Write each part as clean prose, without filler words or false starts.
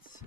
points.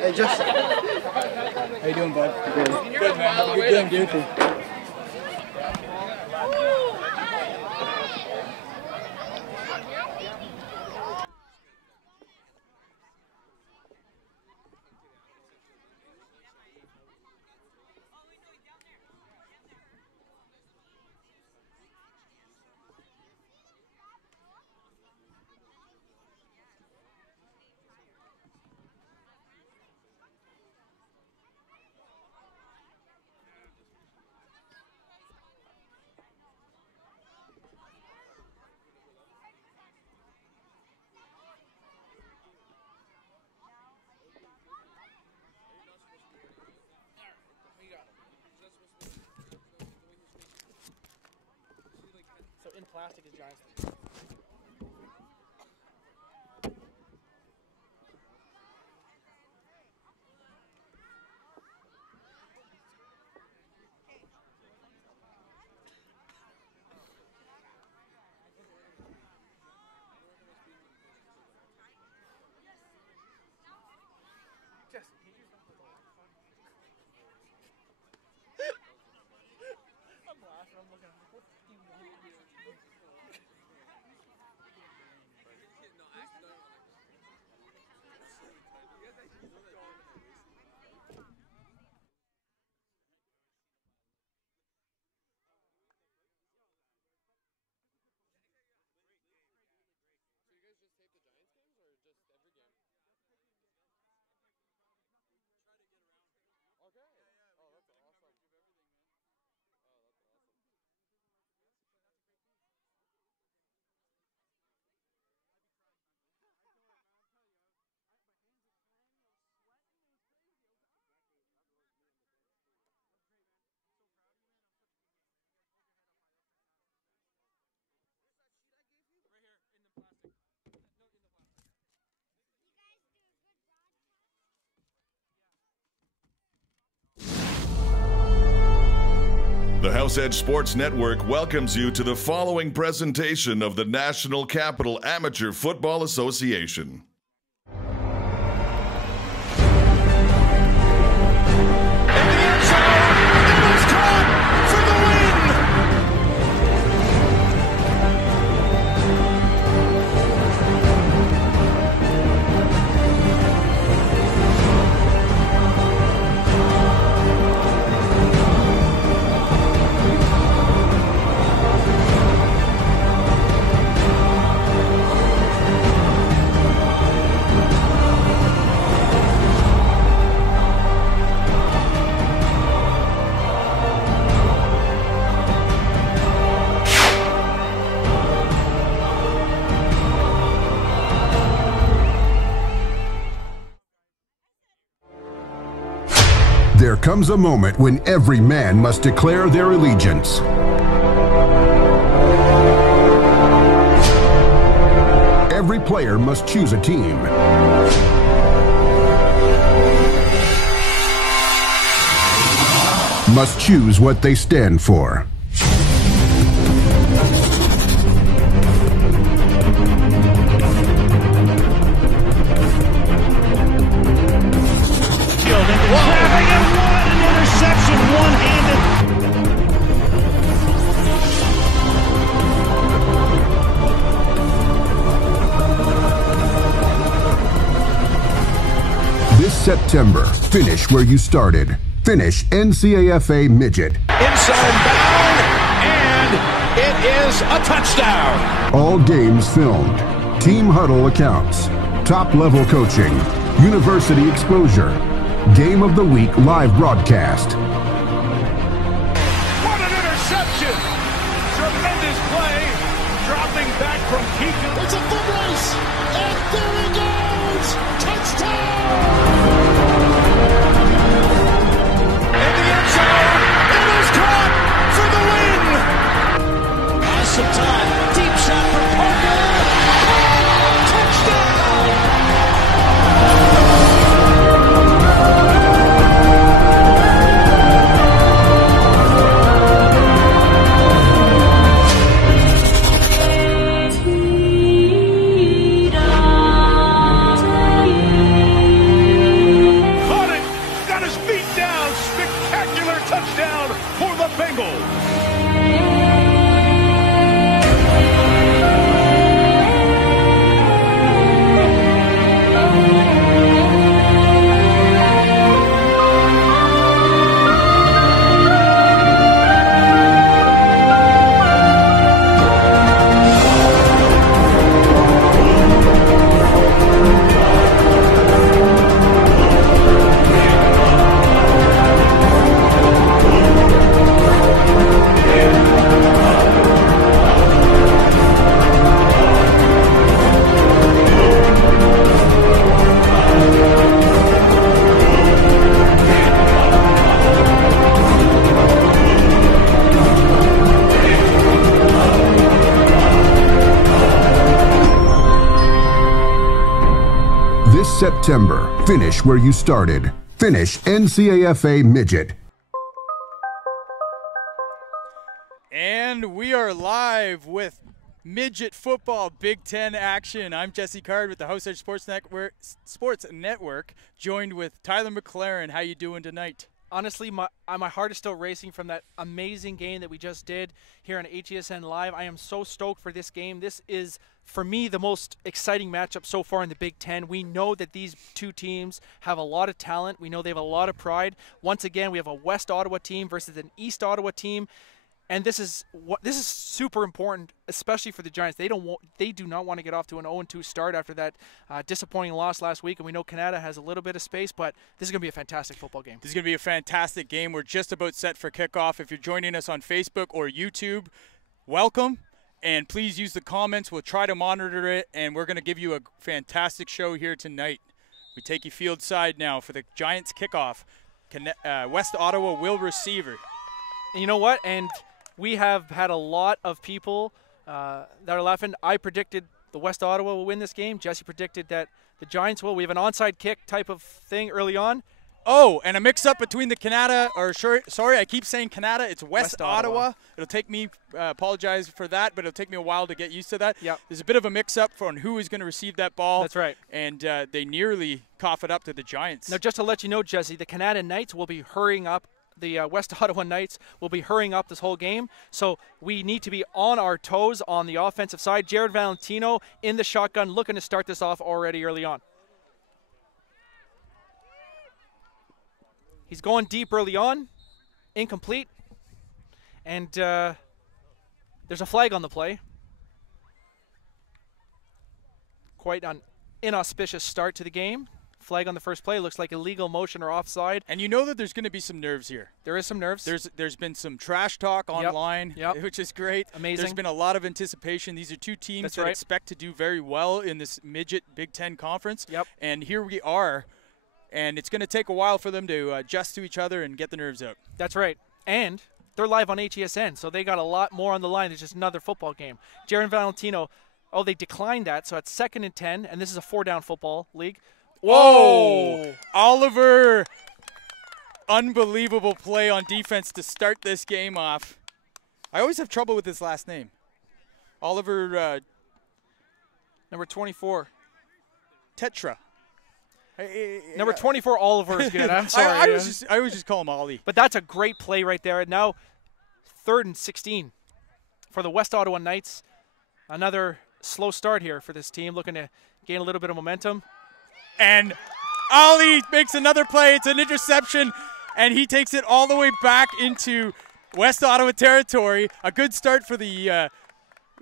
Hey, just. How you doing, bud? Good, man. You're doing beautiful. So in plastic is Giants. I'm laughing. I'm looking. What do you want? The House Edge Sports Network welcomes you to the following presentation of the National Capital Amateur Football Association. There comes a moment when every man must declare their allegiance. Every player must choose a team. Must choose what they stand for. September, finish where you started. Finish NCAFA Midget. Inside bound, and it is a touchdown. All games filmed. Team huddle accounts. Top-level coaching. University exposure. Game of the Week live broadcast. What an interception! Tremendous play. Dropping back from Keegan. It's a foot race, and there he goes! Touchdown! In the end zone, it is caught for the win! Has some time, deep shot for Parker! Touchdown! Touchdown for the Bengals. This September, finish where you started. Finish NCAFA Midget. And we are live with Midget Football Big Ten action. I'm Jesse Card with the House Edge Sports Network, joined with Tyler McLaren. How you doing tonight? Honestly, my heart is still racing from that amazing game that we just did here on HESN Live. I am so stoked for this game. This is, for me, the most exciting matchup so far in the Big Ten. We know that these two teams have a lot of talent. We know they have a lot of pride. Once again, we have a West Ottawa team versus an East Ottawa team. And this is super important, especially for the Giants. They do not want to get off to an 0-2 start after that disappointing loss last week. And we know Canada has a little bit of space, but this is going to be a fantastic football game. This is going to be a fantastic game. We're just about set for kickoff. If you're joining us on Facebook or YouTube, welcome. And please use the comments. We'll try to monitor it, and we're going to give you a fantastic show here tonight. We take you field side now for the Giants kickoff. West Ottawa will receive it. And you know what? And we have had a lot of people that are laughing. I predicted the West Ottawa will win this game. Jesse predicted that the Giants will. We have an onside kick type of thing early on. Oh, and a mix-up between the Canada, sorry, I keep saying Canada. It's West Ottawa. It'll take me, apologize for that, but it'll take me a while to get used to that. Yep. There's a bit of a mix-up on who is going to receive that ball. That's right. And they nearly cough it up to the Giants. Now, just to let you know, Jesse, the Canada Knights will be hurrying up. The West Ottawa Knights will be hurrying up this whole game, so we need to be on our toes on the offensive side. Jared Valentino in the shotgun, looking to start this off already early on. He's going deep early on, incomplete, and there's a flag on the play. Quite an inauspicious start to the game. Flag on the first play, looks like illegal motion or offside. And you know that there's going to be some nerves here. There is some nerves. There's been some trash talk online, which is great. Amazing. There's been a lot of anticipation. These are two teams that expect to do very well in this Midget Big Ten Conference. Yep. And here we are, and it's going to take a while for them to adjust to each other and get the nerves out. That's right. And they're live on HESN, so they got a lot more on the line. It's just another football game. Jared Valentino, they declined that, so it's 2nd and 10, and this is a 4-down football league. Whoa! Oliver, unbelievable play on defense to start this game off. I always have trouble with his last name. Oliver. Number 24. Tetra. Number 24, Oliver is good. I'm sorry. I always just call him Ollie. But that's a great play right there. And now 3rd and 16 for the West Ottawa Knights. Another slow start here for this team, looking to gain a little bit of momentum. And Ali makes another play. It's an interception, and he takes it all the way back into West Ottawa territory. A good start for the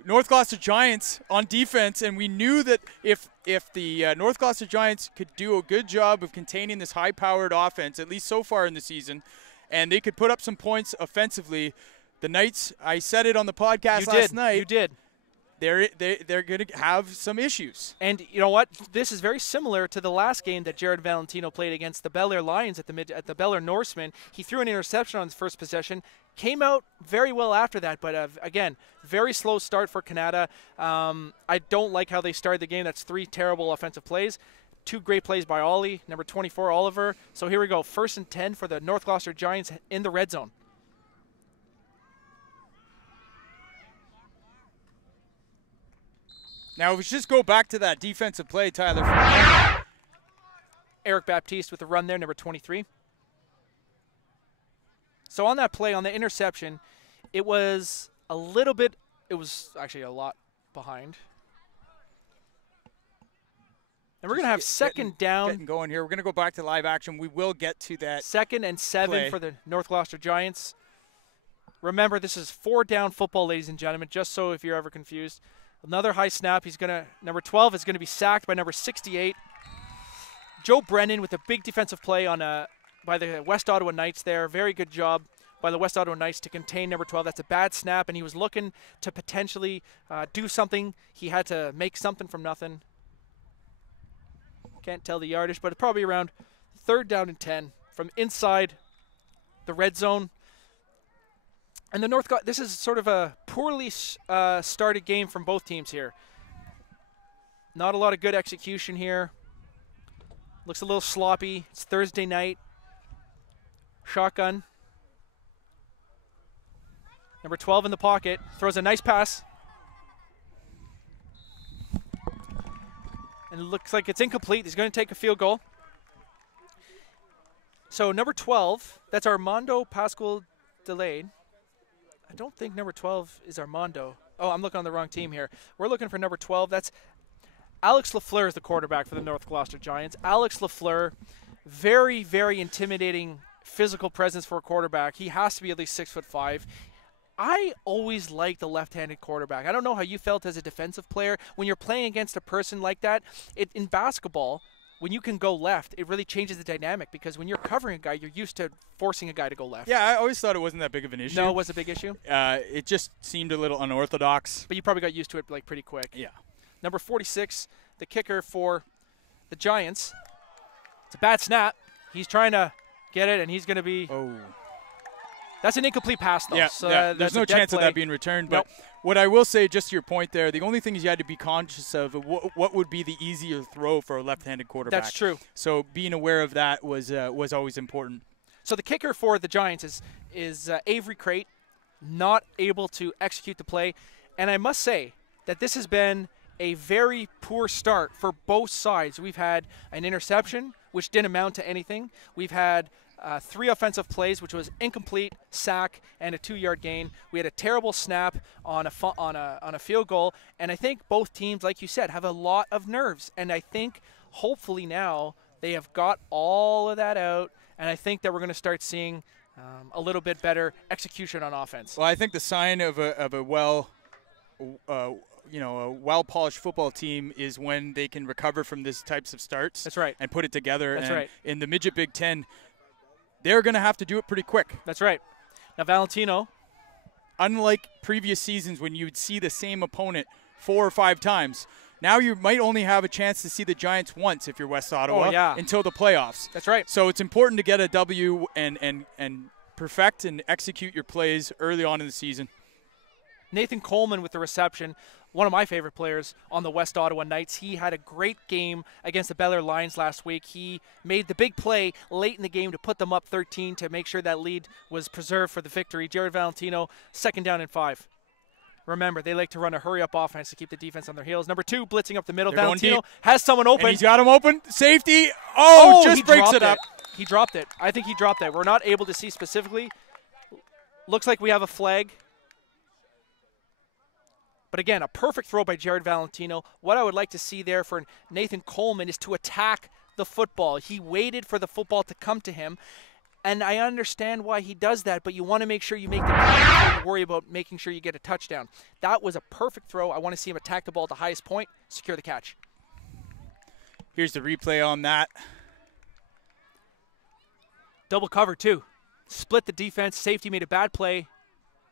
North Gloucester Giants on defense, and we knew that if the North Gloucester Giants could do a good job of containing this high-powered offense, at least so far in the season, and they could put up some points offensively, the Knights, I said it on the podcast last night. You did. They're going to have some issues. And you know what? This is very similar to the last game that Jared Valentino played against the Bel Air Lions at the Bel Air Norsemen. He threw an interception on his first possession, came out very well after that, but again, very slow start for Canada. I don't like how they started the game. That's 3 terrible offensive plays. 2 great plays by Ollie, number 24, Oliver. So here we go, 1st and 10 for the North Gloucester Giants in the red zone. Now, if we just go back to that defensive play, Tyler. Eric Baptiste with the run there, number 23. So on that play, on the interception, it was actually a lot behind. And we're going to have second down. Getting going here. We're going to go back to live action. We will get to that. 2nd and 7 play for the North Gloucester Giants. Remember, this is 4-down football, ladies and gentlemen, just so if you're ever confused. Another high snap. Number 12 is going to be sacked by number 68. Joe Brennan with a big defensive play by the West Ottawa Knights there. Very good job by the West Ottawa Knights to contain number 12. That's a bad snap, and he was looking to potentially do something. He had to make something from nothing. Can't tell the yardage, but it's probably around 3rd down and 10 from inside the red zone. And this is sort of a poorly started game from both teams here. Not a lot of good execution here. Looks a little sloppy. It's Thursday night. Shotgun. Number 12 in the pocket. Throws a nice pass. And it looks like it's incomplete. He's going to take a field goal. So number 12, that's Armando Pascual Delayed. I don't think number 12 is Armando. Oh, I'm looking on the wrong team here. We're looking for number 12. That's Alex Lafleur is the quarterback for the North Gloucester Giants. Alex Lafleur, very, very intimidating physical presence for a quarterback. He has to be at least 6'5". I always liked the left-handed quarterback. I don't know how you felt as a defensive player. When you're playing against a person like that, in basketball, when you can go left, it really changes the dynamic because when you're covering a guy, you're used to forcing a guy to go left. Yeah, I always thought it wasn't that big of an issue. No, it was a big issue? It just seemed a little unorthodox. But you probably got used to it pretty quick. Yeah. Number 46, the kicker for the Giants. It's a bad snap. He's trying to get it, and he's going to be... Oh. That's an incomplete pass, though. Yeah, so there's no chance of that being returned. But what I will say, just to your point there, the only thing is you had to be conscious of what would be the easier throw for a left-handed quarterback. That's true. So being aware of that was always important. So the kicker for the Giants is Avery Crate, not able to execute the play. And I must say that this has been a very poor start for both sides. We've had an interception, which didn't amount to anything. We've had 3 offensive plays, which was incomplete, sack, and a 2-yard gain. We had a terrible snap on a field goal, and I think both teams, like you said, have a lot of nerves. And I think hopefully now they have got all of that out, and I think that we're going to start seeing a little bit better execution on offense. Well, I think the sign of a well-polished football team is when they can recover from these types of starts. That's right. And put it together. That's and right. In the Midget Big Ten, they're going to have to do it pretty quick. That's right. Now, Valentino. Unlike previous seasons when you would see the same opponent 4 or 5 times, now you might only have a chance to see the Giants once if you're West Ottawa until the playoffs. That's right. So it's important to get a W and perfect and execute your plays early on in the season. Nathan Coleman with the reception, one of my favorite players on the West Ottawa Knights. He had a great game against the Bel Air Lions last week. He made the big play late in the game to put them up 13 to make sure that lead was preserved for the victory. Jared Valentino, 2nd down and 5. Remember, they like to run a hurry-up offense to keep the defense on their heels. Number 2, blitzing up the middle. They're Valentino has someone open. And he's got him open. Safety. Oh, just breaks it up. He dropped it. I think he dropped it. We're not able to see specifically. Looks like we have a flag. But again, a perfect throw by Jared Valentino. What I would like to see there for Nathan Coleman is to attack the football. He waited for the football to come to him. And I understand why he does that, but you want to make sure you make the play before you worry about making sure you get a touchdown. That was a perfect throw. I want to see him attack the ball at the highest point, secure the catch. Here's the replay on that. Double cover, too. Split the defense. Safety made a bad play.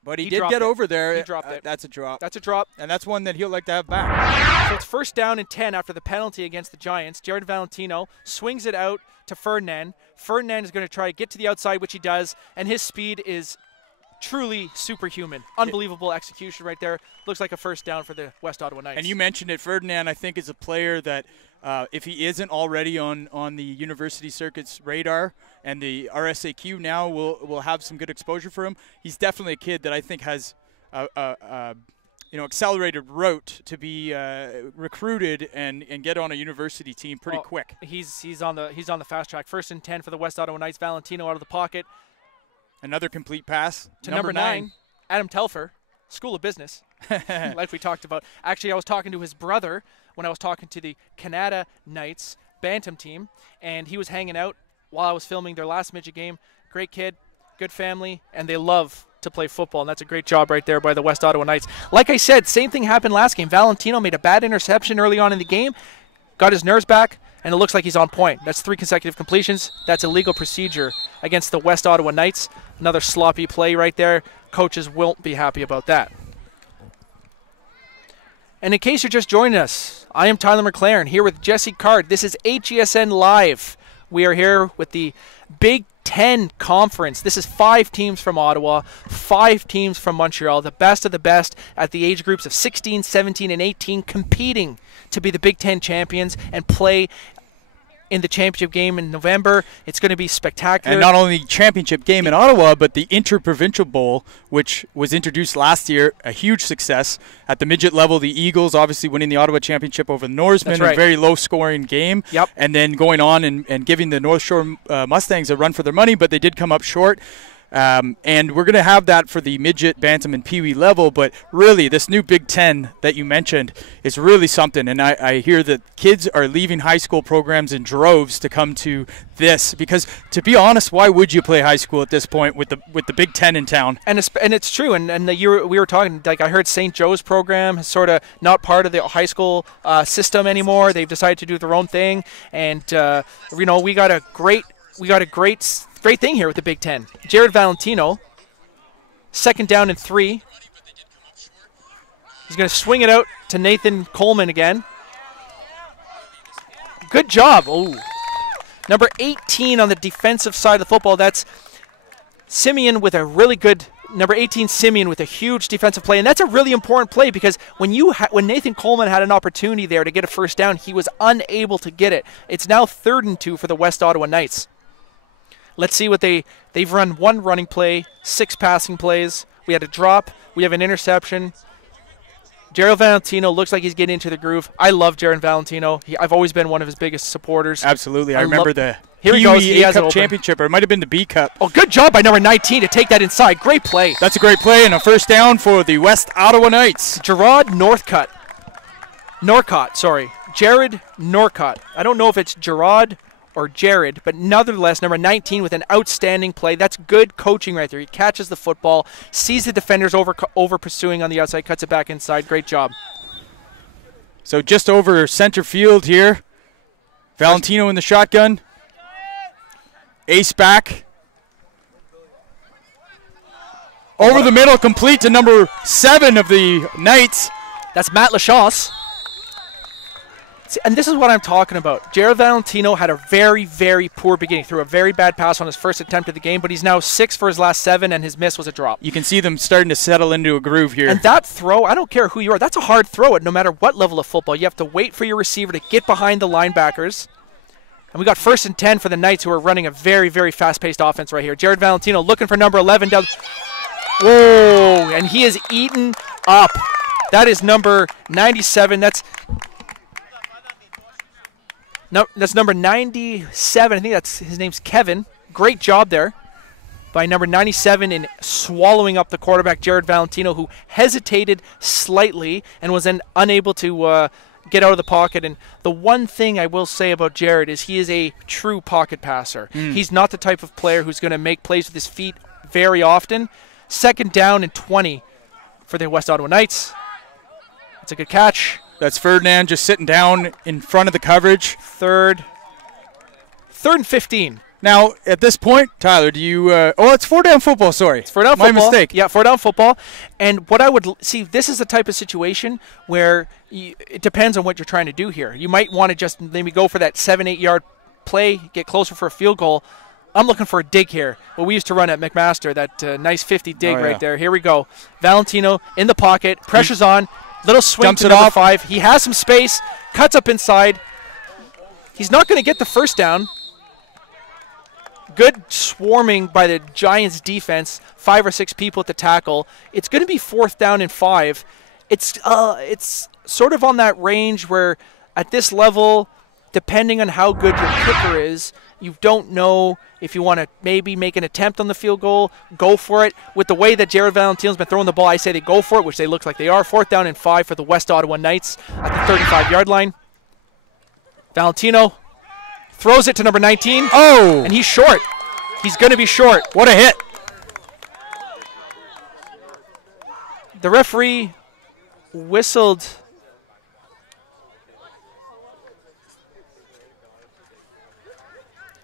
But he did get over there. He dropped it. That's a drop. That's a drop. And that's one that he'll like to have back. So it's 1st down and 10 after the penalty against the Giants. Jared Valentino swings it out to Ferdinand. Ferdinand is going to try to get to the outside, which he does, and his speed is truly superhuman. Unbelievable execution right there. Looks like a 1st down for the West Ottawa Knights. And you mentioned it, Ferdinand, I think, is a player that if he isn't already on the university circuit's radar and the RSAQ now will have some good exposure for him, he's definitely a kid that I think has accelerated route to be recruited and get on a university team pretty quick. He's on the fast track. 1st and 10 for the West Ottawa Knights. Valentino out of the pocket. Another complete pass to number 9, Adam Telfer, School of Business, like we talked about. Actually, I was talking to his brother when I was talking to the Canada Knights Bantam team, and he was hanging out while I was filming their last midget game. Great kid, good family, and they love to play football, and that's a great job right there by the West Ottawa Knights. Like I said, same thing happened last game. Valentino made a bad interception early on in the game, got his nerves back, and it looks like he's on point. That's 3 consecutive completions. That's illegal procedure against the West Ottawa Knights. Another sloppy play right there. Coaches won't be happy about that. And in case you're just joining us, I am Tyler McLaren here with Jesse Card. This is HESN Live. We are here with the Big Ten Conference. This is 5 teams from Ottawa, 5 teams from Montreal, the best of the best at the age groups of 16, 17, and 18, competing to be the Big Ten champions and play in the championship game in November. It's going to be spectacular. And not only championship game in Ottawa, but the Interprovincial Bowl, which was introduced last year, a huge success. At the midget level, the Eagles obviously winning the Ottawa Championship over the Norsemen, a very low-scoring game. Yep. And then going on and giving the North Shore Mustangs a run for their money, but they did come up short. And we're going to have that for the midget, bantam, and peewee level, but really this new Big Ten that you mentioned is really something. And I hear that kids are leaving high school programs in droves to come to this because, to be honest, why would you play high school at this point with the Big Ten in town? And it's true. And we were talking, like I heard St. Joe's program is sort of not part of the high school system anymore. They've decided to do their own thing, and we got a great thing here with the Big Ten. Jared Valentino, 2nd down and 3. He's going to swing it out to Nathan Coleman again. Good job. Oh, number 18 on the defensive side of the football. That's Simeon with a really good number 18. Simeon with a huge defensive play, and that's a really important play because when Nathan Coleman had an opportunity there to get a 1st down, he was unable to get it. It's now 3rd and 2 for the West Ottawa Knights. Let's see what they've run 1 running play, 6 passing plays. We had a drop. We have an interception. Jared Valentino looks like he's getting into the groove. I love Jared Valentino. I've always been one of his biggest supporters. Absolutely. I remember the Here he goes. He has A-Cup championship, or it might have been the B-Cup. Oh, good job by number 19 to take that inside. Great play. That's a great play and a 1st down for the West Ottawa Knights. Jared Norcott, I don't know if it's Gerard or Jared, but nonetheless, number 19 with an outstanding play. That's good coaching right there. He catches the football, sees the defenders over pursuing on the outside, cuts it back inside. Great job. So just over center field here. Valentino in the shotgun. Ace back. Over the middle, complete to number 7 of the Knights. That's Matt Lachance. And this is what I'm talking about. Jared Valentino had a very, very poor beginning. Threw a very bad pass on his first attempt of the game, but he's now 6 for his last 7, and his miss was a drop. You can see them starting to settle into a groove here. And that throw, I don't care who you are, that's a hard throw no matter what level of football. You have to wait for your receiver to get behind the linebackers. And we got 1st and 10 for the Knights, who are running a very, very fast-paced offense right here. Jared Valentino looking for number 11. Whoa, and he is eaten up. That is number 97. That's number 97. I think his name's Kevin. Great job there by number 97 in swallowing up the quarterback, Jared Valentino, who hesitated slightly and was then unable to get out of the pocket. And the one thing I will say about Jared is he is a true pocket passer. He's not the type of player who's going to make plays with his feet very often. 2nd down and 20 for the West Ottawa Knights. It's a good catch. That's Ferdinand just sitting down in front of the coverage. 3rd and 15. Now, at this point, Tyler, do you it's 4-down football, sorry. It's 4-down football. My mistake. Yeah, 4-down football. And what I would see, this is the type of situation where it depends on what you're trying to do here. You might want to just maybe go for that 7-8 yard play, get closer for a field goal. I'm looking for a dig here. What we used to run at McMaster, that nice 50 dig right there. Here we go. Valentino in the pocket, pressure's on, little swing to number 5. He has some space, cuts up inside. He's not going to get the first down. Good swarming by the Giants defense, 5 or 6 people at the tackle. It's going to be 4th down and 5. It's sort of on that range where at this level, depending on how good your kicker is, you don't know if you want to maybe make an attempt on the field goal, go for it. With the way that Jared Valentino's been throwing the ball, I say they go for it, which they look like they are. 4th down and 5 for the West Ottawa Knights at the 35-yard line. Valentino throws it to number 19. Oh! And he's short. He's going to be short. What a hit. The referee whistled.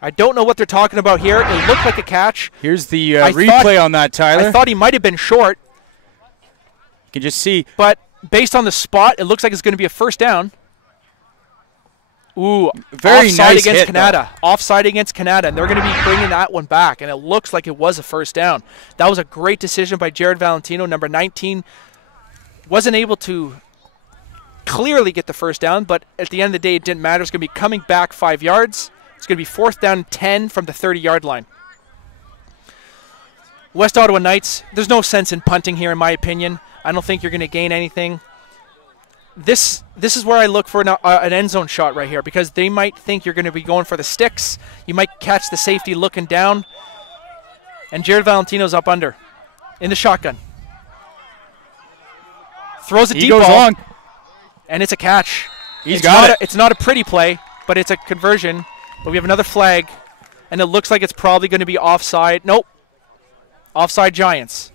I don't know what they're talking about here. It looked like a catch. Here's the replay on that, Tyler. I thought he might have been short. You can just see. But based on the spot, it looks like it's going to be a 1st down. Ooh, very offside nice against hit, Canada. Offside against Canada, and they're going to be bringing that one back, and it looks like it was a 1st down. That was a great decision by Jared Valentino. Number 19 wasn't able to clearly get the 1st down, but at the end of the day, it didn't matter. It's going to be coming back 5 yards. It's going to be 4th down and 10 from the 30-yard line. West Ottawa Knights, there's no sense in punting here, in my opinion. I don't think you're going to gain anything. This is where I look for an end zone shot right here, because they might think you're going to be going for the sticks. You might catch the safety looking down. And Jared Valentino's up under in the shotgun. Throws a deep ball. Long. And it's a catch. He's got it. It's not a pretty play, but it's a conversion. But we have another flag, and it looks like it's probably going to be offside. Nope. Offside Giants.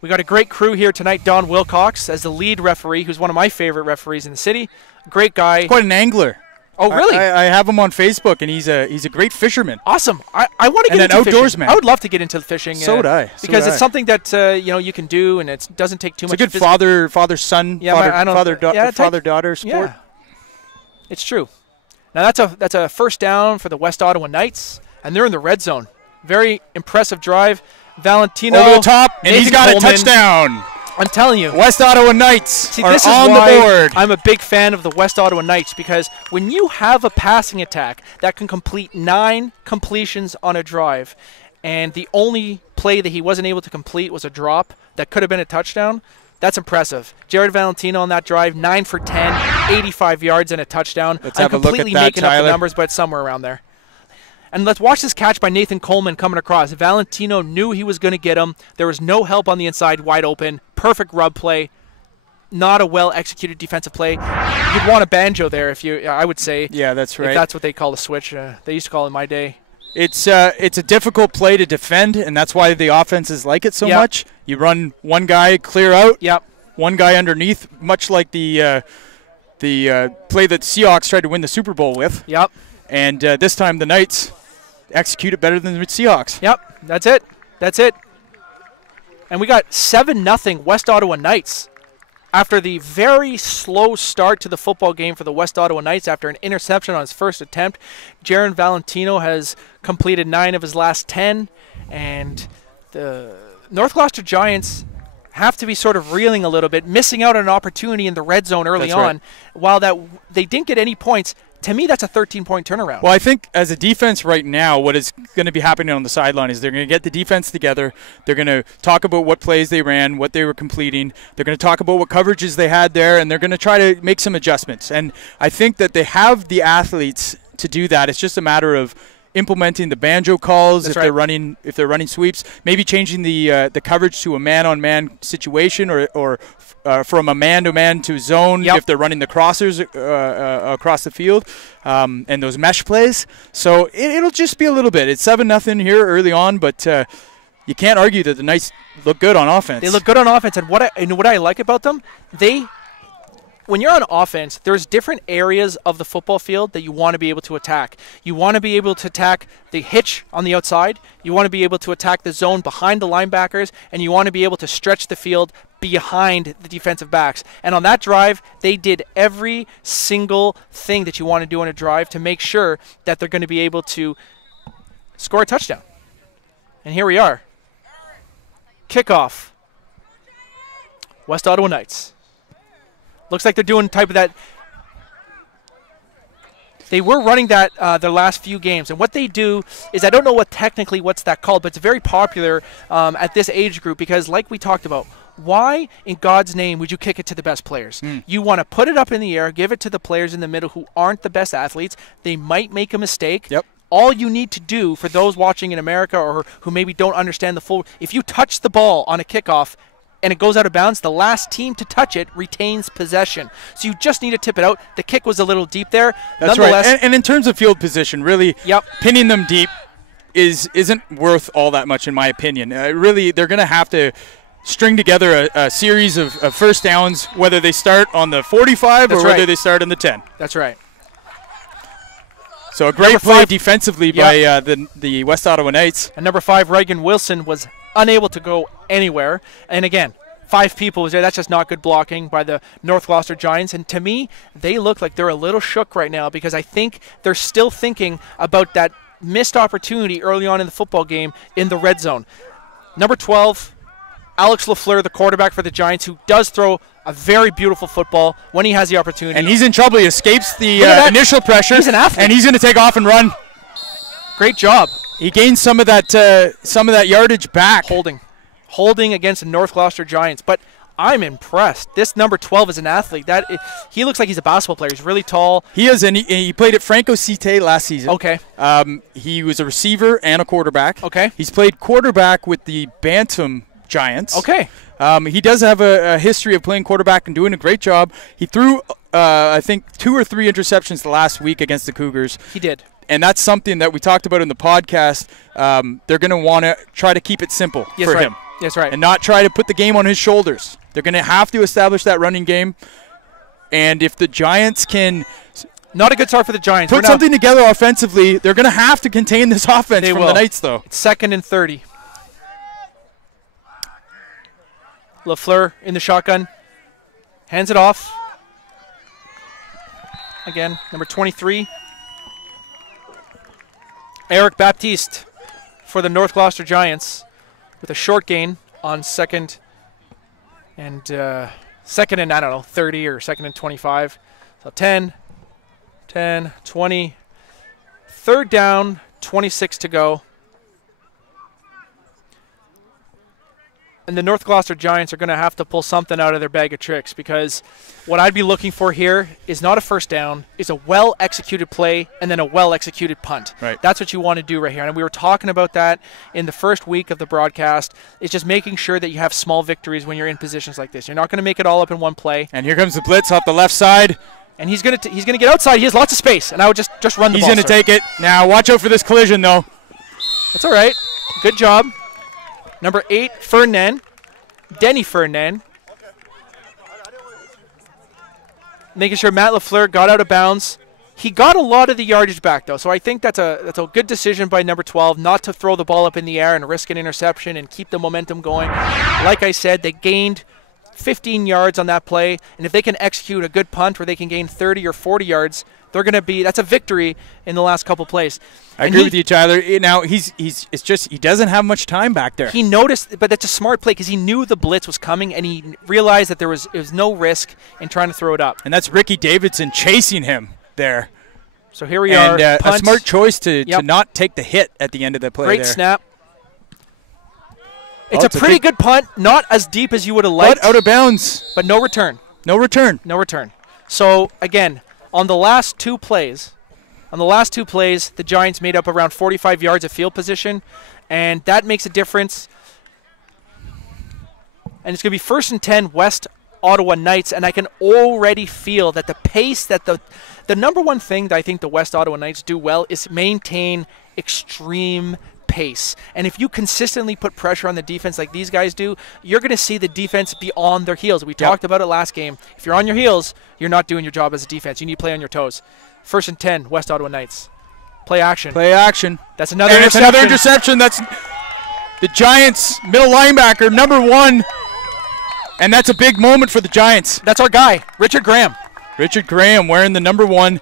We got a great crew here tonight. Don Wilcox as the lead referee, who's one of my favorite referees in the city. Great guy. Quite an angler. Oh, really? I have him on Facebook, and he's a great fisherman. Awesome. I want to get into outdoorsman. fishing. I would love to get into fishing. So would I. Because it's something that you can do, and it doesn't take too much. It's a good father-son, father-daughter sport. Yeah. It's true. Now that's a 1st down for the West Ottawa Knights, and they're in the red zone. Very impressive drive. Valentino over the top, and he's got a touchdown. I'm telling you. West Ottawa Knights are this is on why the board. I'm a big fan of the West Ottawa Knights, because when you have a passing attack that can complete 9 completions on a drive, and the only play that he wasn't able to complete was a drop that could have been a touchdown, that's impressive. Jared Valentino on that drive, 9 for 10, 85 yards and a touchdown. I'm completely making up the numbers, but somewhere around there. And let's watch this catch by Nathan Coleman coming across. Valentino knew he was going to get him. There was no help on the inside, wide open. Perfect rub play. Not a well-executed defensive play. You'd want a banjo there, I would say. Yeah, that's right. If that's what they call a switch. They used to call it in my day. It's a difficult play to defend, and that's why the offenses like it so much. You run one guy clear out, one guy underneath, much like the play that Seahawks tried to win the Super Bowl with. Yep. And this time the Knights execute it better than the Seahawks. Yep, that's it. And we got 7-0 West Ottawa Knights after the very slow start to the football game for the West Ottawa Knights. After an interception on his first attempt, Jaron Valentino has completed 9 of his last 10, and the North Gloucester Giants have to be sort of reeling a little bit, missing out on an opportunity in the red zone early on. While they didn't get any points, to me, that's a 13-point turnaround. Well, I think as a defense right now, what is going to be happening on the sideline is they're going to get the defense together. They're going to talk about what plays they ran, what they were completing. They're going to talk about what coverages they had there, and they're going to try to make some adjustments. And I think that they have the athletes to do that. It's just a matter of implementing the banjo calls That's if they're running sweeps, maybe changing the coverage to a man-on-man situation or from a man-to-man to zone if they're running the crossers across the field, and those mesh plays. So it'll just be a little bit. It's 7-0 here early on, but you can't argue that the Knights look good on offense. They look good on offense, and what I like about them, when you're on offense, there's different areas of the football field that you want to be able to attack. You want to be able to attack the hitch on the outside. You want to be able to attack the zone behind the linebackers, and you want to be able to stretch the field behind the defensive backs. And on that drive, they did every single thing that you want to do on a drive to make sure that they're going to be able to score a touchdown. And here we are. Kickoff. West Ottawa Knights. Looks like they're doing type of that. They were running that their last few games, and what they do is, I don't know what's that called, but it's very popular at this age group because, like we talked about, why in God's name would you kick it to the best players? You want to put it up in the air, give it to the players in the middle who aren't the best athletes. They might make a mistake. Yep. All you need to do for those watching in America or who maybe don't understand the full, if you touch the ball on a kickoff and it goes out of bounds, the last team to touch it retains possession. So you just need to tip it out. The kick was a little deep there. That's right. And in terms of field position, really pinning them deep isn't worth all that much in my opinion. Really, they're going to have to string together a series of first downs, whether they start on the 45 or whether they start on the 10. That's right. So a great play defensively by the West Ottawa Knights. And number 5, Reagan Wilson, was unable to go anywhere. And again, 5 people was there. That's just not good blocking by the North Gloucester Giants. And to me, they look like they're a little shook right now because I think they're still thinking about that missed opportunity early on in the football game in the red zone. Number 12, Alex Lafleur, the quarterback for the Giants, who does throw a very beautiful football when he has the opportunity. And he's in trouble. He escapes the initial pressure. He's an athlete. And he's going to take off and run. Great job. He gained some of that yardage back. Holding against the North Gloucester Giants. But I'm impressed. This number 12 is an athlete. He looks like he's a basketball player. He's really tall. He is, and he played at Franco Cite last season. Okay. He was a receiver and a quarterback. Okay. He's played quarterback with the Bantam Giants. Okay. He does have a history of playing quarterback and doing a great job. He threw, I think, 2 or 3 interceptions the last week against the Cougars. He did. And that's something that we talked about in the podcast. They're going to want to try to keep it simple for him. That's right. And not try to put the game on his shoulders. They're going to have to establish that running game. And if the Giants can... Not a good start for the Giants. Put something together offensively, they're going to have to contain this offense from the Knights, though. It's 2nd and 30. Lafleur in the shotgun. Hands it off. Again, number 23. Eric Baptiste for the North Gloucester Giants with a short gain on 2nd and 30 or 2nd and 25. So 10, 20. 3rd down, 26 to go. And the North Gloucester Giants are going to have to pull something out of their bag of tricks because what I'd be looking for here is not a first down, is a well-executed play and then a well-executed punt. Right. That's what you want to do right here. And we were talking about that in the first week of the broadcast. It's just making sure that you have small victories when you're in positions like this. You're not going to make it all up in one play. And here comes the blitz off the left side. And he's going to get outside. He has lots of space. And I would just run the ball. He's going to take it. Now watch out for this collision, though. That's all right. Good job. Number 8, Denny Fernand. Making sure Matt Lafleur got out of bounds. He got a lot of the yardage back, though, so I think that's a good decision by number 12 not to throw the ball up in the air and risk an interception and keep the momentum going. Like I said, they gained 15 yards on that play, and if they can execute a good punt where they can gain 30 or 40 yards, that's a victory in the last couple plays. I agree with you, Tyler. Now he doesn't have much time back there. He noticed, but that's a smart play because he knew the blitz was coming and he realized that there was no risk in trying to throw it up. And that's Ricky Davidson chasing him there. So here we are. And a smart choice to not take the hit at the end of the play. Great snap. It's a pretty good punt, not as deep as you would have liked. But out of bounds. But no return. No return. No return. So again, on the last 2 plays, On the last 2 plays, the Giants made up around 45 yards of field position, and that makes a difference. And it's going to be 1st and 10 West Ottawa Knights, and I can already feel that the pace that the number one thing that I think the West Ottawa Knights do well is maintain extreme pace. And if you consistently put pressure on the defense like these guys do, you're going to see the defense be on their heels. We talked about it last game. If you're on your heels, you're not doing your job as a defense. You need to play on your toes. 1st and 10 West Ottawa Knights. Play action. Play action. That's another and interception. It's another interception. That's the Giants' middle linebacker, number 1. And that's a big moment for the Giants. That's our guy, Richard Graham. Richard Graham wearing the number 1,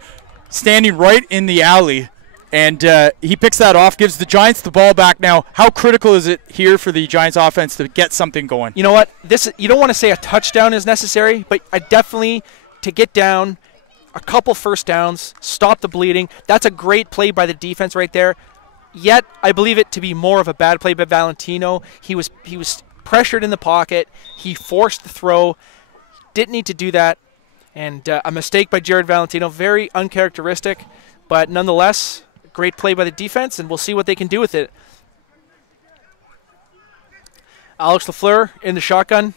standing right in the alley. And he picks that off, gives the Giants the ball back. Now, how critical is it here for the Giants offense to get something going? You know what? You don't want to say a touchdown is necessary, but I definitely, to get down, a couple first downs, stop the bleeding. That's a great play by the defense right there. Yet, I believe it to be more of a bad play by Valentino. He was pressured in the pocket. He forced the throw. Didn't need to do that. And a mistake by Jared Valentino. Very uncharacteristic. But nonetheless, great play by the defense, and we'll see what they can do with it. Alex Lafleur in the shotgun.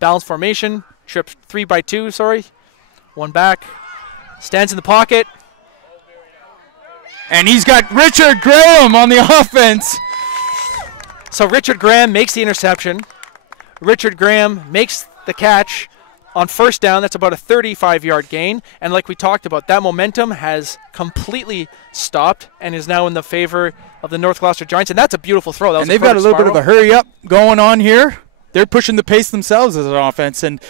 Balanced formation. Trips 3-by-2, sorry. 1 back. Stands in the pocket. And he's got Richard Graham on the offense. So Richard Graham makes the interception. Richard Graham makes the catch on 1st down. That's about a 35-yard gain. And like we talked about, that momentum has completely stopped and is now in the favor of the North Gloucester Giants. And that's a beautiful throw. And they've got a little bit of a hurry-up going on here. They're pushing the pace themselves as an offense. And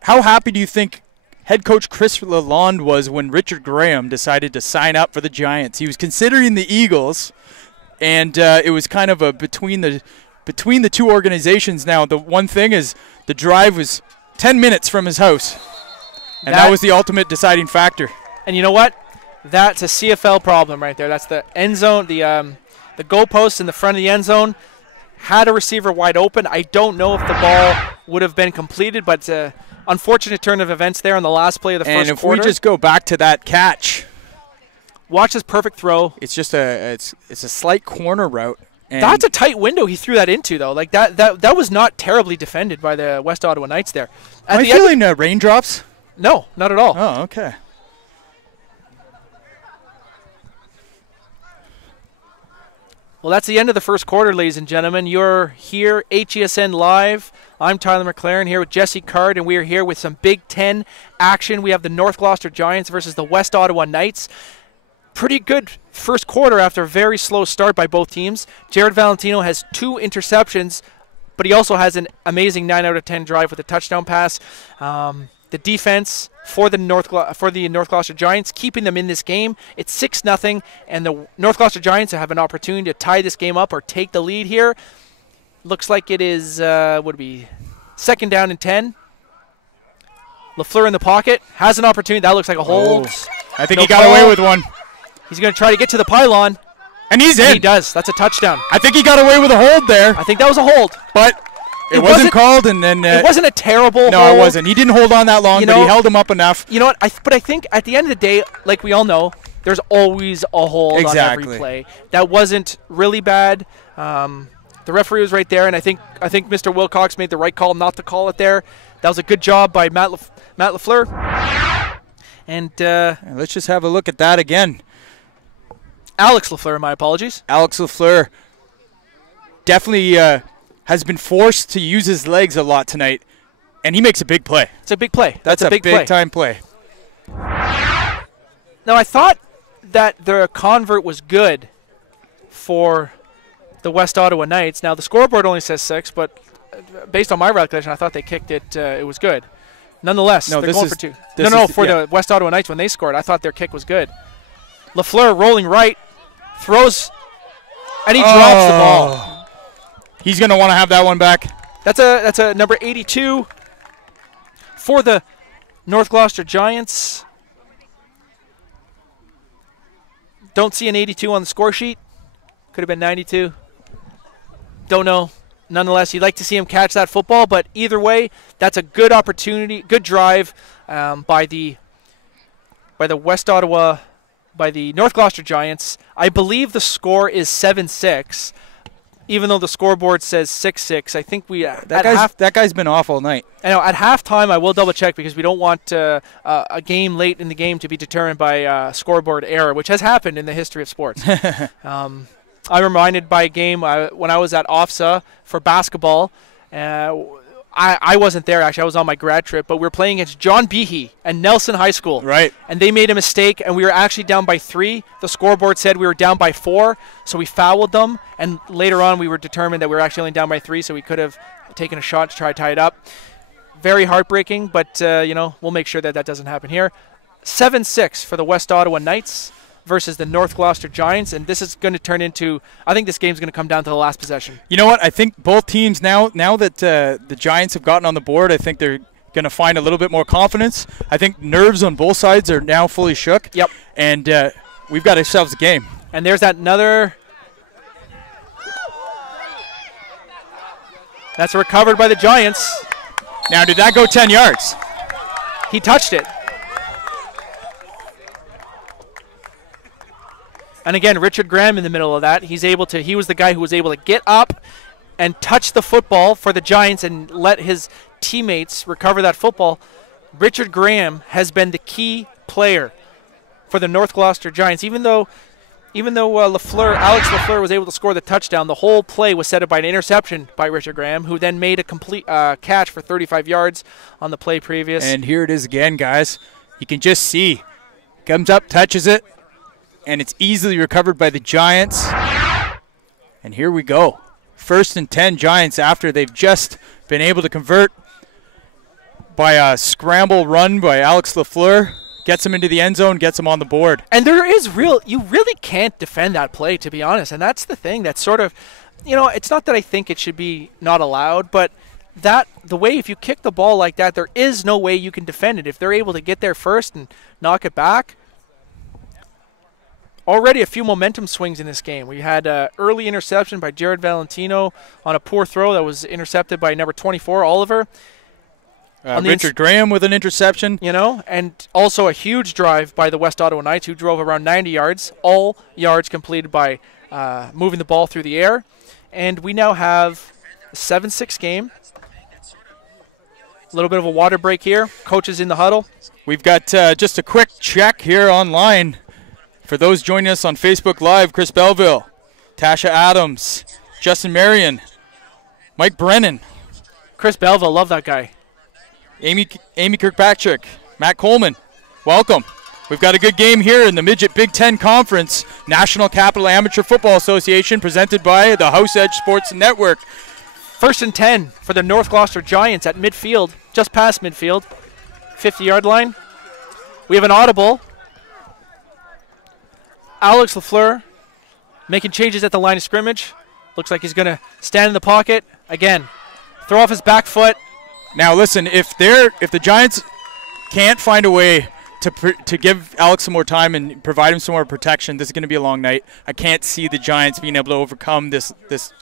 how happy do you think head coach Chris Lalonde was when Richard Graham decided to sign up for the Giants? He was considering the Eagles, and it was kind of a between the two organizations. Now, the one thing is the drive was 10 minutes from his house, and that was the ultimate deciding factor. And you know what? That's a CFL problem right there. That's the end zone, the goalpost in the front of the end zone. Had a receiver wide open. I don't know if the ball would have been completed, but it's a unfortunate turn of events there on the last play of the first quarter. And if we just go back to that catch, watch his perfect throw. It's just it's a slight corner route. And that's a tight window he threw that into, though. Like that was not terribly defended by the West Ottawa Knights there. Am I feeling raindrops? No, not at all. Oh, okay. Well, that's the end of the first quarter, ladies and gentlemen. You're here, HESN Live. I'm Tyler McLaren here with Jesse Card, and we are here with some Big Ten action. We have the North Gloucester Giants versus the West Ottawa Knights. Pretty good first quarter after a very slow start by both teams. Jared Valentino has 2 interceptions, but he also has an amazing 9 out of 10 drive with a touchdown pass. The defense for the North Gloucester Giants, keeping them in this game. It's 6-0, and the North Gloucester Giants have an opportunity to tie this game up or take the lead here. Looks like it is, 2nd down and 10. Lafleur in the pocket, has an opportunity. That looks like a hold. I think he got away with one. He's going to try to get to the pylon. And he's in. He does. That's a touchdown. I think he got away with a hold there. I think that was a hold. But it wasn't called, and then it wasn't a terrible hold. No, it wasn't. He didn't hold on that long, but he held him up enough. You know what? But I think at the end of the day, like we all know, there's always a hold on every play. That wasn't really bad. The referee was right there, and I think Mr. Wilcox made the right call not to call it there. That was a good job by Matt Lafleur. And let's just have a look at that again. Alex Lafleur, my apologies. Alex Lafleur definitely has been forced to use his legs a lot tonight, and he makes a big play. It's a big play. That's a big-time play. Now, I thought that the convert was good for the West Ottawa Knights. Now, the scoreboard only says 6, but based on my recollection, I thought they kicked it. It was good. Nonetheless, they're going for 2. The West Ottawa Knights, when they scored, I thought their kick was good. Lafleur rolling right, throws, and he drops the ball. He's going to want to have that one back. That's a number 82 for the North Gloucester Giants. Don't see an 82 on the score sheet. Could have been 92. Don't know. Nonetheless, you'd like to see him catch that football, but either way, that's a good opportunity, good drive by the West Ottawa by the North Gloucester Giants. I believe the score is 7-6, even though the scoreboard says 6-6. I think we that guy's been off all night. I know. At halftime, I will double check because we don't want a game late in the game to be determined by scoreboard error, which has happened in the history of sports. I'm reminded by a game when I was at OFSA for basketball. I wasn't there, actually. I was on my grad trip, but we were playing against John Behe and Nelson High School. Right. And they made a mistake, and we were actually down by 3. The scoreboard said we were down by 4, so we fouled them. And later on, we were determined that we were actually only down by 3, so we could have taken a shot to try to tie it up. Very heartbreaking, but, we'll make sure that doesn't happen here. 7-6 for the West Ottawa Knights versus the North Gloucester Giants, and this is going to turn into, I think this game's going to come down to the last possession. You know what? I think both teams now that the Giants have gotten on the board, I think they're going to find a little bit more confidence. I think nerves on both sides are now fully shook. Yep. And we've got ourselves a game. And there's that another. That's recovered by the Giants. Now, did that go 10 yards? He touched it. And again, Richard Graham in the middle of that. He was the guy who was able to get up and touch the football for the Giants and let his teammates recover that football. Richard Graham has been the key player for the North Gloucester Giants. Even though Alex Lafleur was able to score the touchdown, the whole play was set up by an interception by Richard Graham, who then made a complete catch for 35 yards on the play previous. And here it is again, guys. You can just see. Comes up, touches it. And it's easily recovered by the Giants. And here we go. 1st and 10 Giants after they've just been able to convert by a scramble run by Alex Lafleur. Gets him into the end zone, gets him on the board. And you really can't defend that play, to be honest. And that's the thing that's sort of, it's not that I think it should be not allowed, but the way if you kick the ball like that, there is no way you can defend it. If they're able to get there first and knock it back. Already a few momentum swings in this game. We had an early interception by Jared Valentino on a poor throw that was intercepted by number 24, Oliver. Richard Graham with an interception. And also a huge drive by the West Ottawa Knights, who drove around 90 yards. All yards completed by moving the ball through the air. And we now have a 7-6 game. A little bit of a water break here. Coaches in the huddle. We've got just a quick check here online. For those joining us on Facebook Live, Chris Belleville, Tasha Adams, Justin Marion, Mike Brennan. Chris Belleville, love that guy. Amy Kirkpatrick, Matt Coleman, welcome. We've got a good game here in the Midget Big Ten Conference, National Capital Amateur Football Association, presented by the House Edge Sports Network. 1st and 10 for the North Gloucester Giants at midfield, just past midfield, 50-yard line. We have an audible. Alex Lafleur making changes at the line of scrimmage. Looks like he's going to stand in the pocket. Again, throw off his back foot. Now listen, if the Giants can't find a way to give Alex some more time and provide him some more protection, this is going to be a long night. I can't see the Giants being able to overcome this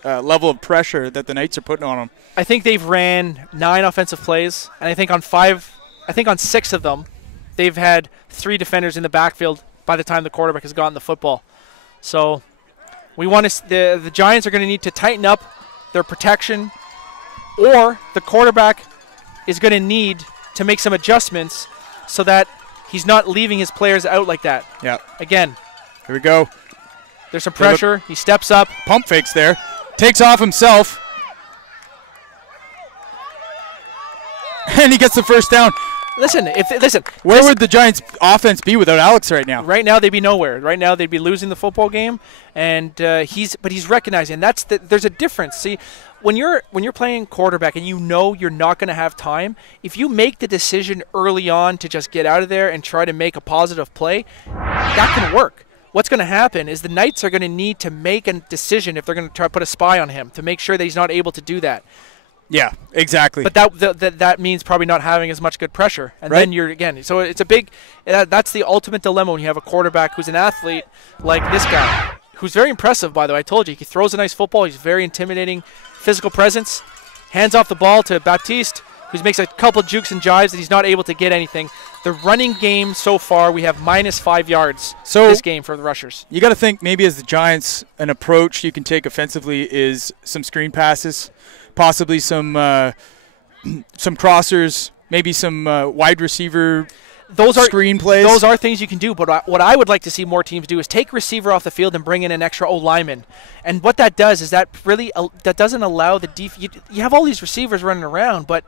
level of pressure that the Knights are putting on them. I think they've ran 9 offensive plays, and I think on 6 of them, they've had 3 defenders in the backfield by the time the quarterback has gotten the football. So we want to the Giants are going to need to tighten up their protection, or the quarterback is going to need to make some adjustments so that he's not leaving his players out like that. Yeah. Again. Here we go. There's some pressure. He steps up. Pump fakes there. Takes off himself. And he gets the first down. Listen. Where would the Giants' offense be without Alex right now? Right now, they'd be nowhere. Right now, they'd be losing the football game, and he's recognizing there's a difference. See, when you're playing quarterback and you're not going to have time, if you make the decision early on to just get out of there and try to make a positive play, that can work. What's going to happen is the Knights are going to need to make a decision if they're going to try to put a spy on him to make sure that he's not able to do that. Yeah, exactly. But that means probably not having as much good pressure. And right. Then you're, again, so it's a big, that's the ultimate dilemma when you have a quarterback who's an athlete like this guy, who's very impressive, by the way. I told you, he throws a nice football. He's very intimidating physical presence. Hands off the ball to Baptiste, who makes a couple jukes and jives, and he's not able to get anything. The running game so far, we have -5 yards So this game for the rushers. You got to think maybe as the Giants, an approach you can take offensively is some screen passes, possibly some crossers, maybe some wide receiver screen plays. Those are things you can do, but what I would like to see more teams do is take receiver off the field and bring in an extra O-lineman. And what that does is that really that doesn't allow the you have all these receivers running around, but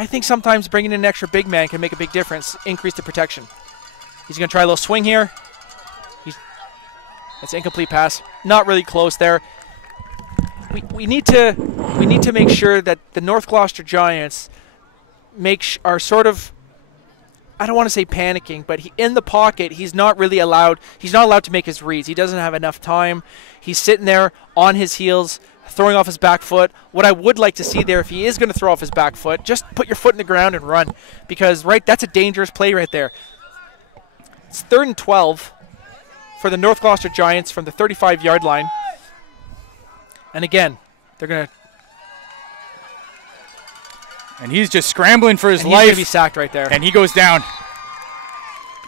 I think sometimes bringing in an extra big man can make a big difference, increase the protection. He's going to try a little swing here. That's an incomplete pass. Not really close there. We need to make sure that the North Gloucester Giants are sort of, I don't want to say panicking, but in the pocket, he's not allowed to make his reads. He doesn't have enough time. He's sitting there on his heels, throwing off his back foot. What I would like to see there, if he is going to throw off his back foot, just put your foot in the ground and run, because that's a dangerous play right there. It's 3rd and 12 for the North Gloucester Giants from the 35-yard line. And again, they're going to... And he's just scrambling for his life. He's going to be sacked right there. And he goes down.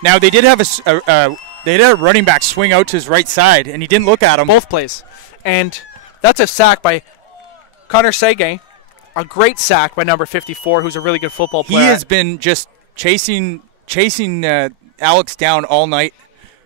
Now, they did have a running back swing out to his right side, and he didn't look at him. Both plays. And that's a sack by Connor Seguin. A great sack by number 54, who's a really good football player. He has been just chasing Alex down all night.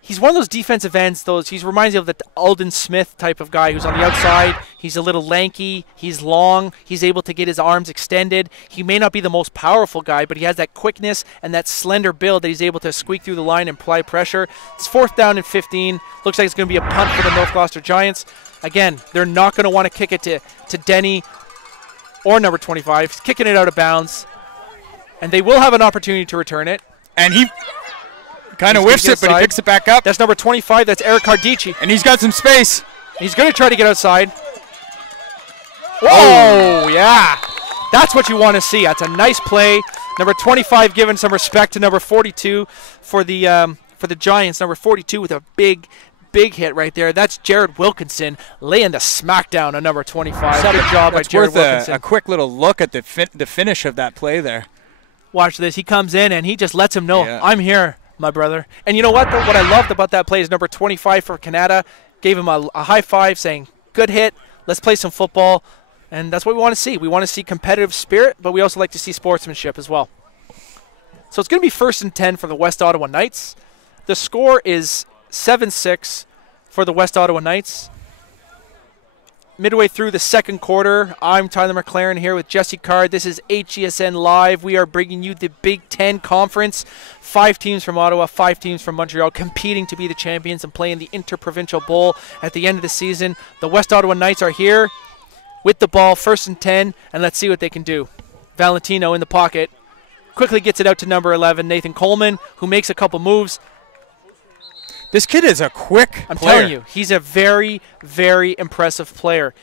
He's one of those defensive ends. He reminds me of the Alden Smith type of guy who's on the outside. He's a little lanky. He's long. He's able to get his arms extended. He may not be the most powerful guy, but he has that quickness and that slender build that he's able to squeak through the line and apply pressure. It's 4th down and 15. Looks like it's going to be a punt for the North Gloucester Giants. Again, they're not going to want to kick it to Denny or number 25. He's kicking it out of bounds. And they will have an opportunity to return it. And he kind of whiffs it, but he picks it back up. That's number 25. That's Eric Cardici. And he's got some space. He's going to try to get outside. Whoa, yeah. That's what you want to see. That's a nice play. Number 25 giving some respect to number 42 for the Giants. Number 42 with a big hit right there. That's Jared Wilkinson laying the smackdown on number 25. Good job by Jared Wilkinson. A quick little look at the finish of that play there. Watch this. He comes in and he just lets him know, I'm here, my brother. And you know what? What I loved about that play is number 25 for Canada gave him a high five saying, good hit, let's play some football. And that's what we want to see. We want to see competitive spirit, but we also like to see sportsmanship as well. So it's going to be 1st and 10 for the West Ottawa Knights. The score is 7-6 for the West Ottawa Knights. Midway through the second quarter, I'm Tyler McLaren here with Jesse Card. This is HESN Live. We are bringing you the Big Ten Conference. 5 teams from Ottawa, 5 teams from Montreal competing to be the champions and playing the Interprovincial Bowl at the end of the season. The West Ottawa Knights are here with the ball, 1st and 10, and let's see what they can do. Valentino in the pocket. Quickly gets it out to number 11, Nathan Coleman, who makes a couple moves. This kid is a quick player. I'm telling you, he's a very, very impressive player.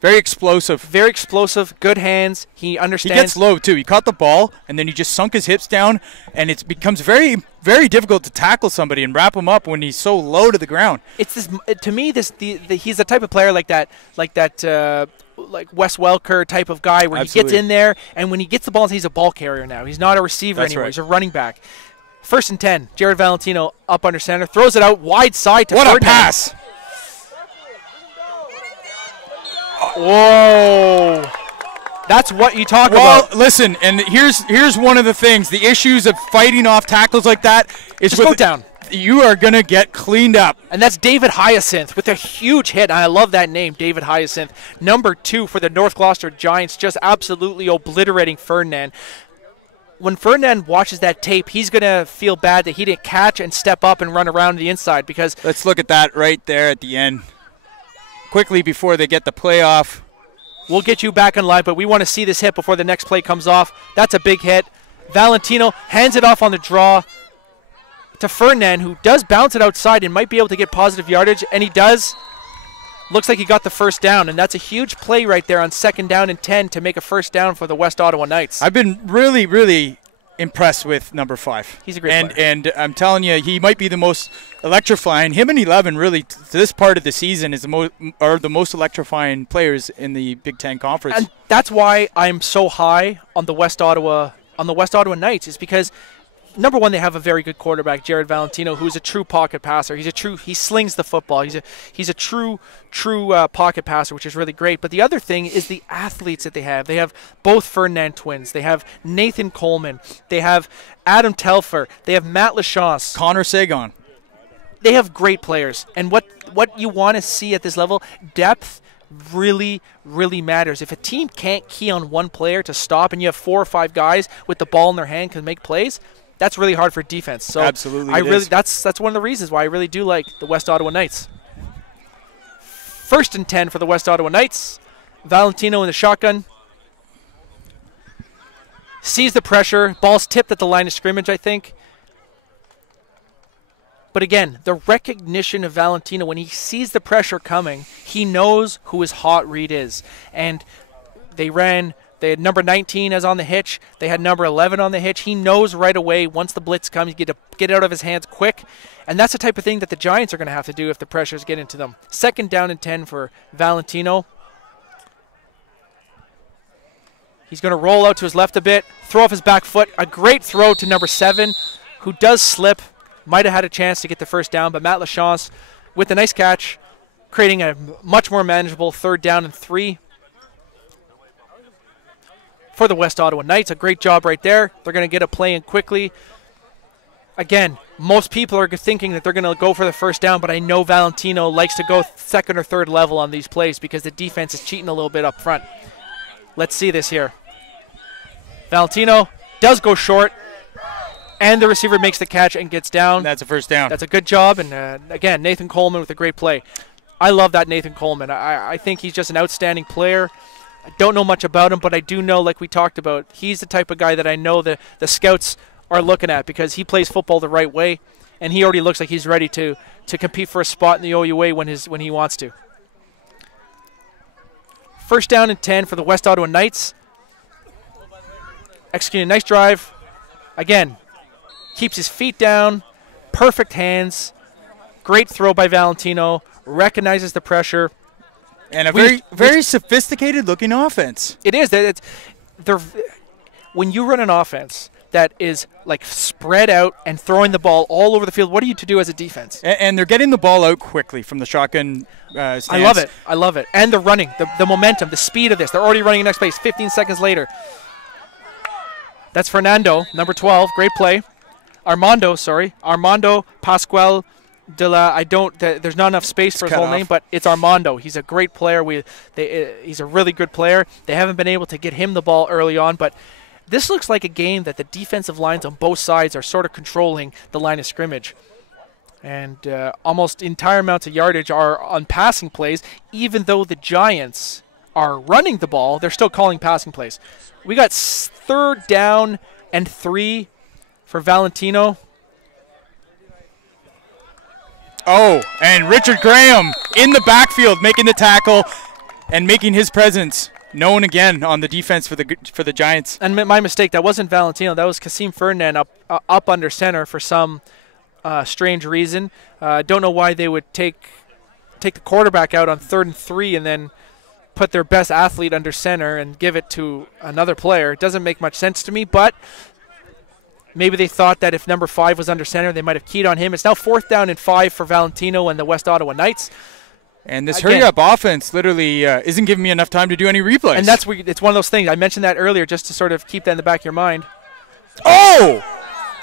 Very explosive. Very explosive, good hands. He understands. He gets low, too. He caught the ball, and then he just sunk his hips down, and it becomes very, very difficult to tackle somebody and wrap him up when he's so low to the ground. It's this. To me, he's the type of player like Wes Welker type of guy where Absolutely. He gets in there, and when he gets the ball, he's a ball carrier now. He's not a receiver anymore. Right. He's a running back. 1st and 10. Jared Valentino up under center. Throws it out wide side to Ferdinand. What a pass. Whoa. That's what you talk about. Well, listen, and here's one of the things. The issues of fighting off tackles like that is just go down. You are going to get cleaned up. And that's David Hyacinth with a huge hit. And I love that name, David Hyacinth. Number 2 for the North Gloucester Giants, just absolutely obliterating Ferdinand. When Ferdinand watches that tape, he's going to feel bad that he didn't catch and step up and run around the inside because... Let's look at that right there at the end. Quickly before they get the play off. We'll get you back in line, but we want to see this hit before the next play comes off. That's a big hit. Valentino hands it off on the draw to Ferdinand, who does bounce it outside and might be able to get positive yardage, and he does. Looks like he got the 1st down, and that's a huge play right there on 2nd down and 10 to make a 1st down for the West Ottawa Knights. I've been really, really impressed with number 5. He's a great player. And I'm telling you, he might be the most electrifying. Him and 11 really, to this part of the season, are the most electrifying players in the Big Ten Conference. And that's why I'm so high on the West Ottawa on the West Ottawa Knights is because, number one, they have a very good quarterback, Jared Valentino, who's a true pocket passer. He slings the football. He's a true pocket passer, which is really great. But the other thing is the athletes that they have. They have both Ferdinand twins. They have Nathan Coleman. They have Adam Telfer. They have Matt Lachance. Connor Sagan. They have great players. And what you want to see at this level, depth really, really matters. If a team can't key on one player to stop and you have 4 or 5 guys with the ball in their hand can make plays, that's really hard for defense. So absolutely, that's one of the reasons why I really do like the West Ottawa Knights. 1st and 10 for the West Ottawa Knights. Valentino in the shotgun. Sees the pressure. Ball's tipped at the line of scrimmage, I think. But again, the recognition of Valentino, when he sees the pressure coming, he knows who his hot read is. And they had number 19 as on the hitch. They had number 11 on the hitch. He knows right away once the blitz comes, you get out of his hands quick. And that's the type of thing that the Giants are going to have to do if the pressures get into them. 2nd down and 10 for Valentino. He's going to roll out to his left a bit, throw off his back foot. A great throw to number 7, who does slip. Might have had a chance to get the first down, but Matt Lachance with a nice catch, creating a much more manageable 3rd down and 3 for the West Ottawa Knights. A great job right there. They're going to get a play in quickly. Again, most people are thinking that they're going to go for the first down, but I know Valentino likes to go 2nd or 3rd level on these plays because the defense is cheating a little bit up front. Let's see this here. Valentino does go short. And the receiver makes the catch and gets down. That's a first down. That's a good job. And, again, Nathan Coleman with a great play. I love that Nathan Coleman. I think he's just an outstanding player. I don't know much about him, but I do know, like we talked about, he's the type of guy that I know the scouts are looking at because he plays football the right way, and he already looks like he's ready to compete for a spot in the OUA when he wants to. 1st down and 10 for the West Ottawa Knights. Executing a nice drive. Again, keeps his feet down, perfect hands, great throw by Valentino, recognizes the pressure. And a very sophisticated-looking offense. It is. When you run an offense that is like spread out and throwing the ball all over the field, what are you to do as a defense? And they're getting the ball out quickly from the shotgun stance. I love it. And the running, the momentum, the speed of this. They're already running in next place 15 seconds later. That's Fernando, number 12. Great play. Armando Pascual de la. There's not enough space for his whole name, but it's Armando. He's a great player. He's a really good player. They haven't been able to get him the ball early on, but this looks like a game that the defensive lines on both sides are sort of controlling the line of scrimmage. And almost entire amounts of yardage are on passing plays, even though the Giants are running the ball, they're still calling passing plays. We got 3rd down and 3 for Valentino. Oh, and Richard Graham in the backfield making the tackle and making his presence known again on the defense for the Giants. And my mistake, that wasn't Valentino. That was Kasim Ferdinand up under center for some strange reason. Don't know why they would take the quarterback out on 3rd and 3 and then put their best athlete under center and give it to another player. It doesn't make much sense to me, but maybe they thought that if number 5 was under center, they might have keyed on him. It's now 4th down and 5 for Valentino and the West Ottawa Knights. And this hurry-up offense literally isn't giving me enough time to do any replays. And it's one of those things. I mentioned that earlier just to sort of keep that in the back of your mind. Oh!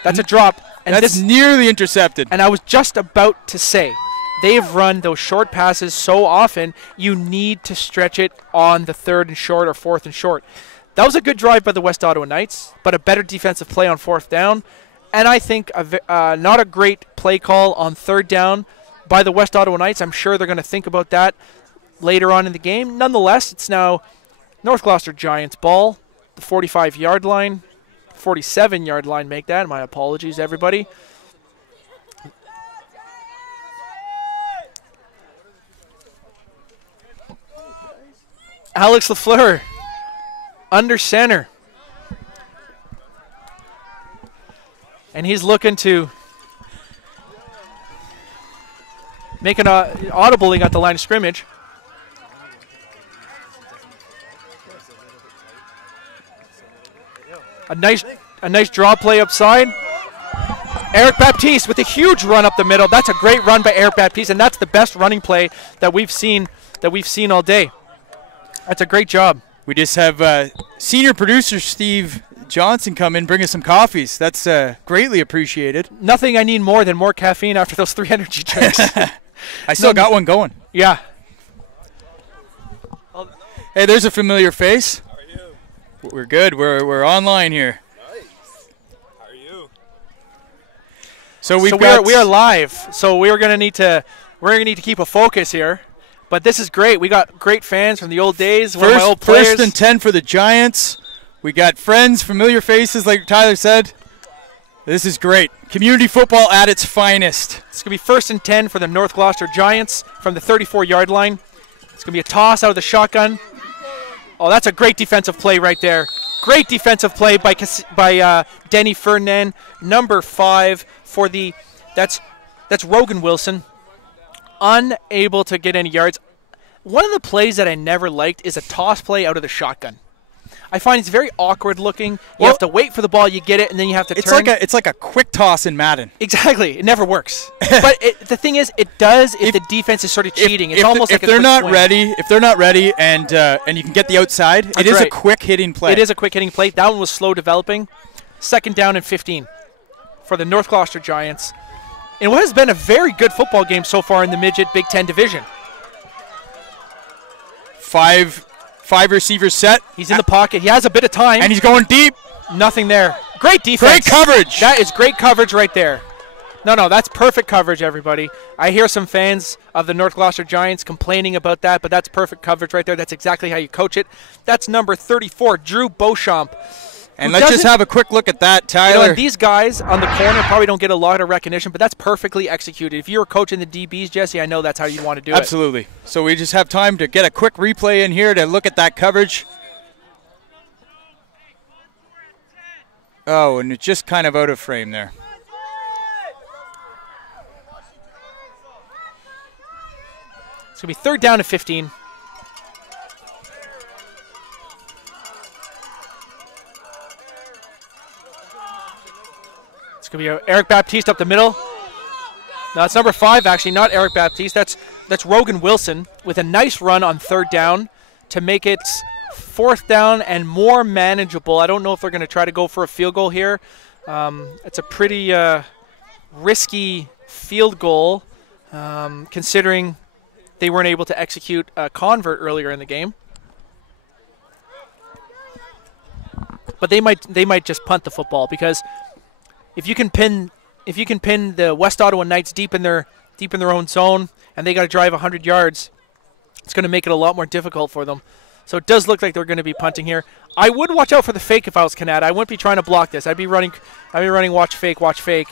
That's a drop. And that's nearly intercepted. And I was just about to say, they've run those short passes so often, you need to stretch it on the 3rd and short or 4th and short. That was a good drive by the West Ottawa Knights, but a better defensive play on 4th down. And I think not a great play call on 3rd down by the West Ottawa Knights. I'm sure they're going to think about that later on in the game. Nonetheless, it's now North Gloucester Giants ball, the 45-yard line, 47-yard line, make that. My apologies, everybody. Alex Lafleur under center. And he's looking to make an audibling at the line of scrimmage. A nice draw play upside. Eric Baptiste with a huge run up the middle. That's a great run by Eric Baptiste, and that's the best running play that we've seen all day. That's a great job. We just have senior producer Steve Johnson come in, bring us some coffees. That's greatly appreciated. Nothing I need more than more caffeine after those 3 energy drinks. I still got one going. Yeah. Hey, there's a familiar face. How are you? We're good. We're online here. Nice. How are you? So we are live. So we're gonna need to keep a focus here. But this is great. We got great fans from the old days. One of my old players. First and 10 for the Giants. We got friends, familiar faces, like Tyler said. This is great. Community football at its finest. It's going to be 1st and 10 for the North Gloucester Giants from the 34-yard line. It's going to be a toss out of the shotgun. Oh, that's a great defensive play right there. Great defensive play by Denny Ferdinand, number 5 for the that's Rogan Wilson. Unable to get any yards. One of the plays that I never liked is a toss play out of the shotgun. I find it's very awkward looking. You have to wait for the ball, you get it, and then you have to turn. It's like a quick toss in Madden. Exactly. It never works. But the thing is, it does if the defense is sort of cheating. It's almost like if they're not ready, and you can get the outside, it is a quick hitting play. It is a quick hitting play. That one was slow developing. 2nd down and 15 for the North Gloucester Giants. In what has been a very good football game so far in the Midget Big Ten division. Five receivers set. He's in the pocket. He has a bit of time. And he's going deep. Nothing there. Great defense. Great coverage. That is great coverage right there. No, that's perfect coverage, everybody. I hear some fans of the North Gloucester Giants complaining about that, but that's perfect coverage right there. That's exactly how you coach it. That's number 34, Drew Beauchamp. And let's just have a quick look at that, Tyler. These guys on the corner probably don't get a lot of recognition, but that's perfectly executed. If you were coaching the DBs, Jesse, I know that's how you want to do it. Absolutely. So we just have time to get a quick replay in here to look at that coverage. Oh, and it's just kind of out of frame there. It's going to be 3rd down and 15. It's going to be Eric Baptiste up the middle. No, it's number 5, actually, not Eric Baptiste. That's Rogan Wilson with a nice run on 3rd down to make it 4th down and more manageable. I don't know if they're going to try to go for a field goal here. It's a pretty risky field goal considering they weren't able to execute a convert earlier in the game. But they might just punt the football because if you can pin the West Ottawa Knights deep in their own zone and they got to drive 100 yards, it's going to make it a lot more difficult for them. So it does look like they're going to be punting here. I would watch out for the fake if I was Canada. I wouldn't be trying to block this. I'd be running watch fake.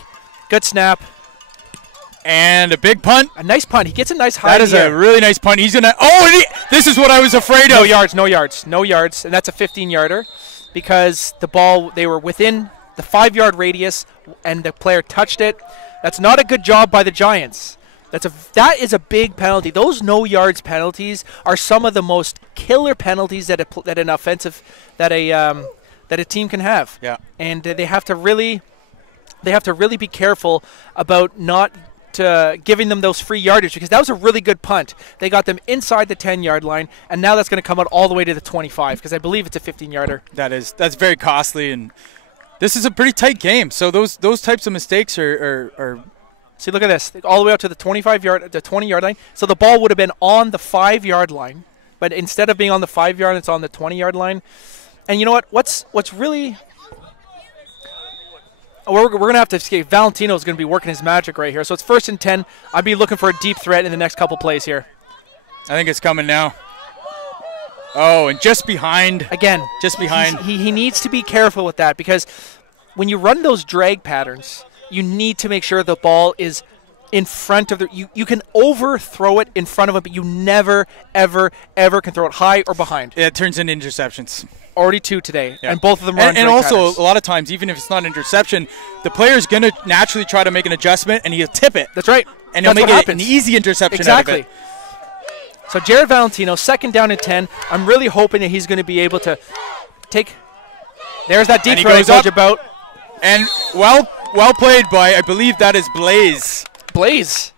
Good snap. And a big punt. A nice punt. He gets a nice high. That is a really nice punt. He's going to – this is what I was afraid of. No yards. And that's a 15-yarder because the ball, they were within the 5-yard radius and the player touched it. That's not a good job by the Giants. That is a big penalty. Those no yards penalties are some of the most killer penalties that a team can have. Yeah. And they have to really be careful about not giving them those free yardage because that was a really good punt. They got them inside the 10-yard line, and now that's going to come out all the way to the 25 because I believe it's a 15-yarder. That's very costly, and this is a pretty tight game. So those types of mistakes are see, look at this. All the way out to the 20-yard line. So the ball would have been on the 5-yard line, but instead of being on the 5-yard, it's on the 20-yard line. And you know what? What's really we're going to have to escape. Valentino's going to be working his magic right here. So it's 1st and 10. I'd be looking for a deep threat in the next couple plays here. I think it's coming now. Oh, and just behind. Again. Just behind. He needs to be careful with that because when you run those drag patterns, you need to make sure the ball is in front of you can overthrow it in front of it, but you never, ever can throw it high or behind. It turns into interceptions. Already 2 today, and both of them are on and also, patterns. A lot of times, even if it's not an interception, the player's going to naturally try to make an adjustment, and he'll tip it. That's right. And he'll make it an easy interception exactly. out of it. So Jared Valentino, 2nd down and 10. I'm really hoping that he's going to be able to take There's that deep And he throw I goes told up. you about. And well played by, I believe that is Blaze. Blaze.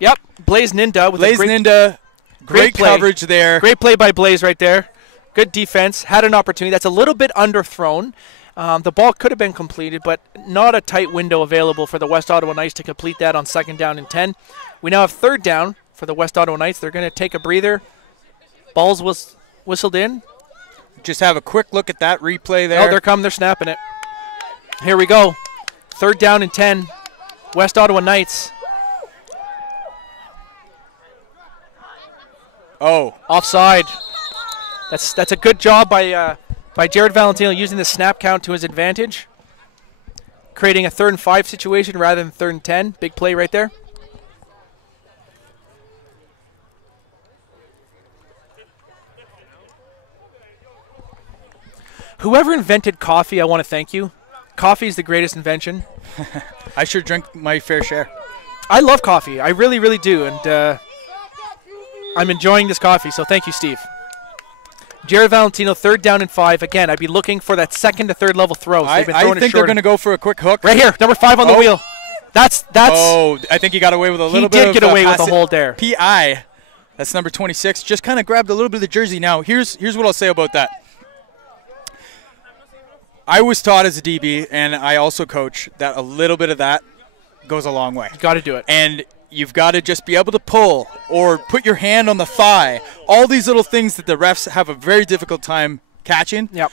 Yep, Blaze Ninda. With Blaze a great, Ninda, great play. coverage there. Great play by Blaze right there. Good defense. Had an opportunity. That's a little bit underthrown. The ball could have been completed, but not a tight window available for the West Ottawa Knights to complete that on 2nd down and 10. We now have 3rd down for the West Ottawa Knights. They're going to take a breather. Ball's whistled in. Just have a quick look at that replay there. Oh, they're coming. They're snapping it. Here we go. 3rd down and 10. West Ottawa Knights. Oh. Offside. That's a good job by Jared Valentino using the snap count to his advantage. Creating a 3rd and 5 situation rather than 3rd and 10. Big play right there. Whoever invented coffee, I want to thank you. Coffee is the greatest invention. I sure drink my fair share. I love coffee. I really, really do. And I'm enjoying this coffee, so thank you, Steve. Jared Valentino, 3rd down and 5. Again, I'd be looking for that 2nd to 3rd level throws. I think they're going to go for a quick hook. Right here, number 5 on the wheel. That's. Oh, I think he got away with a little bit of. He did get away with a hold there. PI. That's number 26. Just kind of grabbed a little bit of the jersey. Now, here's what I'll say about that. I was taught as a DB, and I also coach, that a little bit of that goes a long way. You got to do it. And you've got to just be able to pull or put your hand on the thigh. All these little things that the refs have a very difficult time catching. Yep.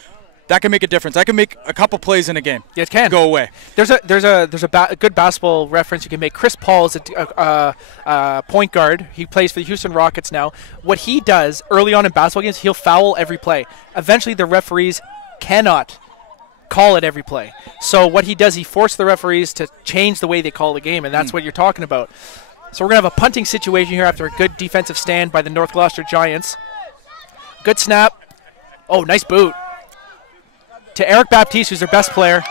That can make a difference. I can make a couple plays in a game. Yeah, it can. Go away. There's a good basketball reference you can make. Chris Paul is a point guard. He plays for the Houston Rockets now. What he does early on in basketball games, he'll foul every play. Eventually, the referees cannot call it every play. So what he does, he forces the referees to change the way they call the game, and that's what you're talking about. So we're going to have a punting situation here after a good defensive stand by the North Gloucester Giants. Good snap. Oh, nice boot. To Eric Baptiste, who's their best player.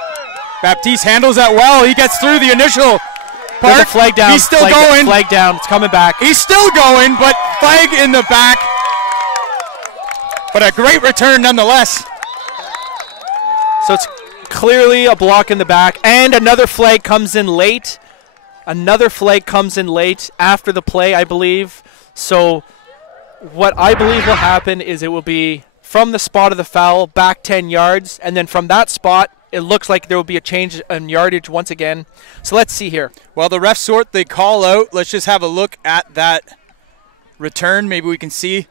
Baptiste handles that well. He gets through the initial part. There's a flag down. He's still going. Flag down. It's coming back. He's still going, but flag in the back. But a great return nonetheless. So it's clearly a block in the back. And another flag comes in late. Another flag comes in late after the play, I believe. So what I believe will happen is it will be from the spot of the foul, back 10 yards. And then from that spot, it looks like there will be a change in yardage once again. So let's see here. While the refs sort the call out, let's just have a look at that return. Maybe we can see.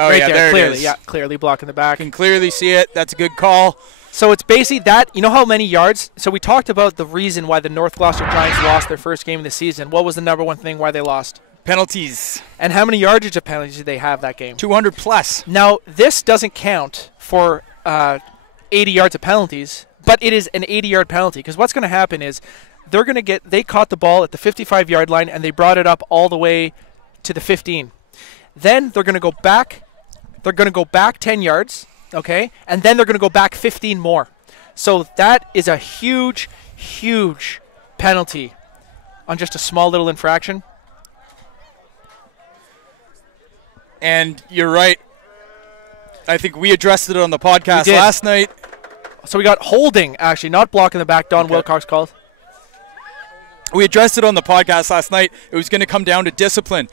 Oh, right yeah, there clearly, it is. Yeah, clearly blocking the back. You can clearly see it. That's a good call. So it's basically that. You know how many yards? So we talked about the reason why the North Gloucester Giants lost their first game of the season. What was the number one thing why they lost? Penalties. And how many yardage of penalties did they have that game? 200 plus. Now, this doesn't count for 80 yards of penalties, but it is an 80-yard penalty because what's going to happen is they caught the ball at the 55-yard line and they brought it up all the way to the 15. Then they're going to go back. They're going to go back 10 yards, okay? And then they're going to go back 15 more. So that is a huge, huge penalty on just a small little infraction. And you're right. I think we addressed it on the podcast last night. So we got holding, actually, not blocking the back. Don Wilcox called. We addressed it on the podcast last night. It was going to come down to discipline.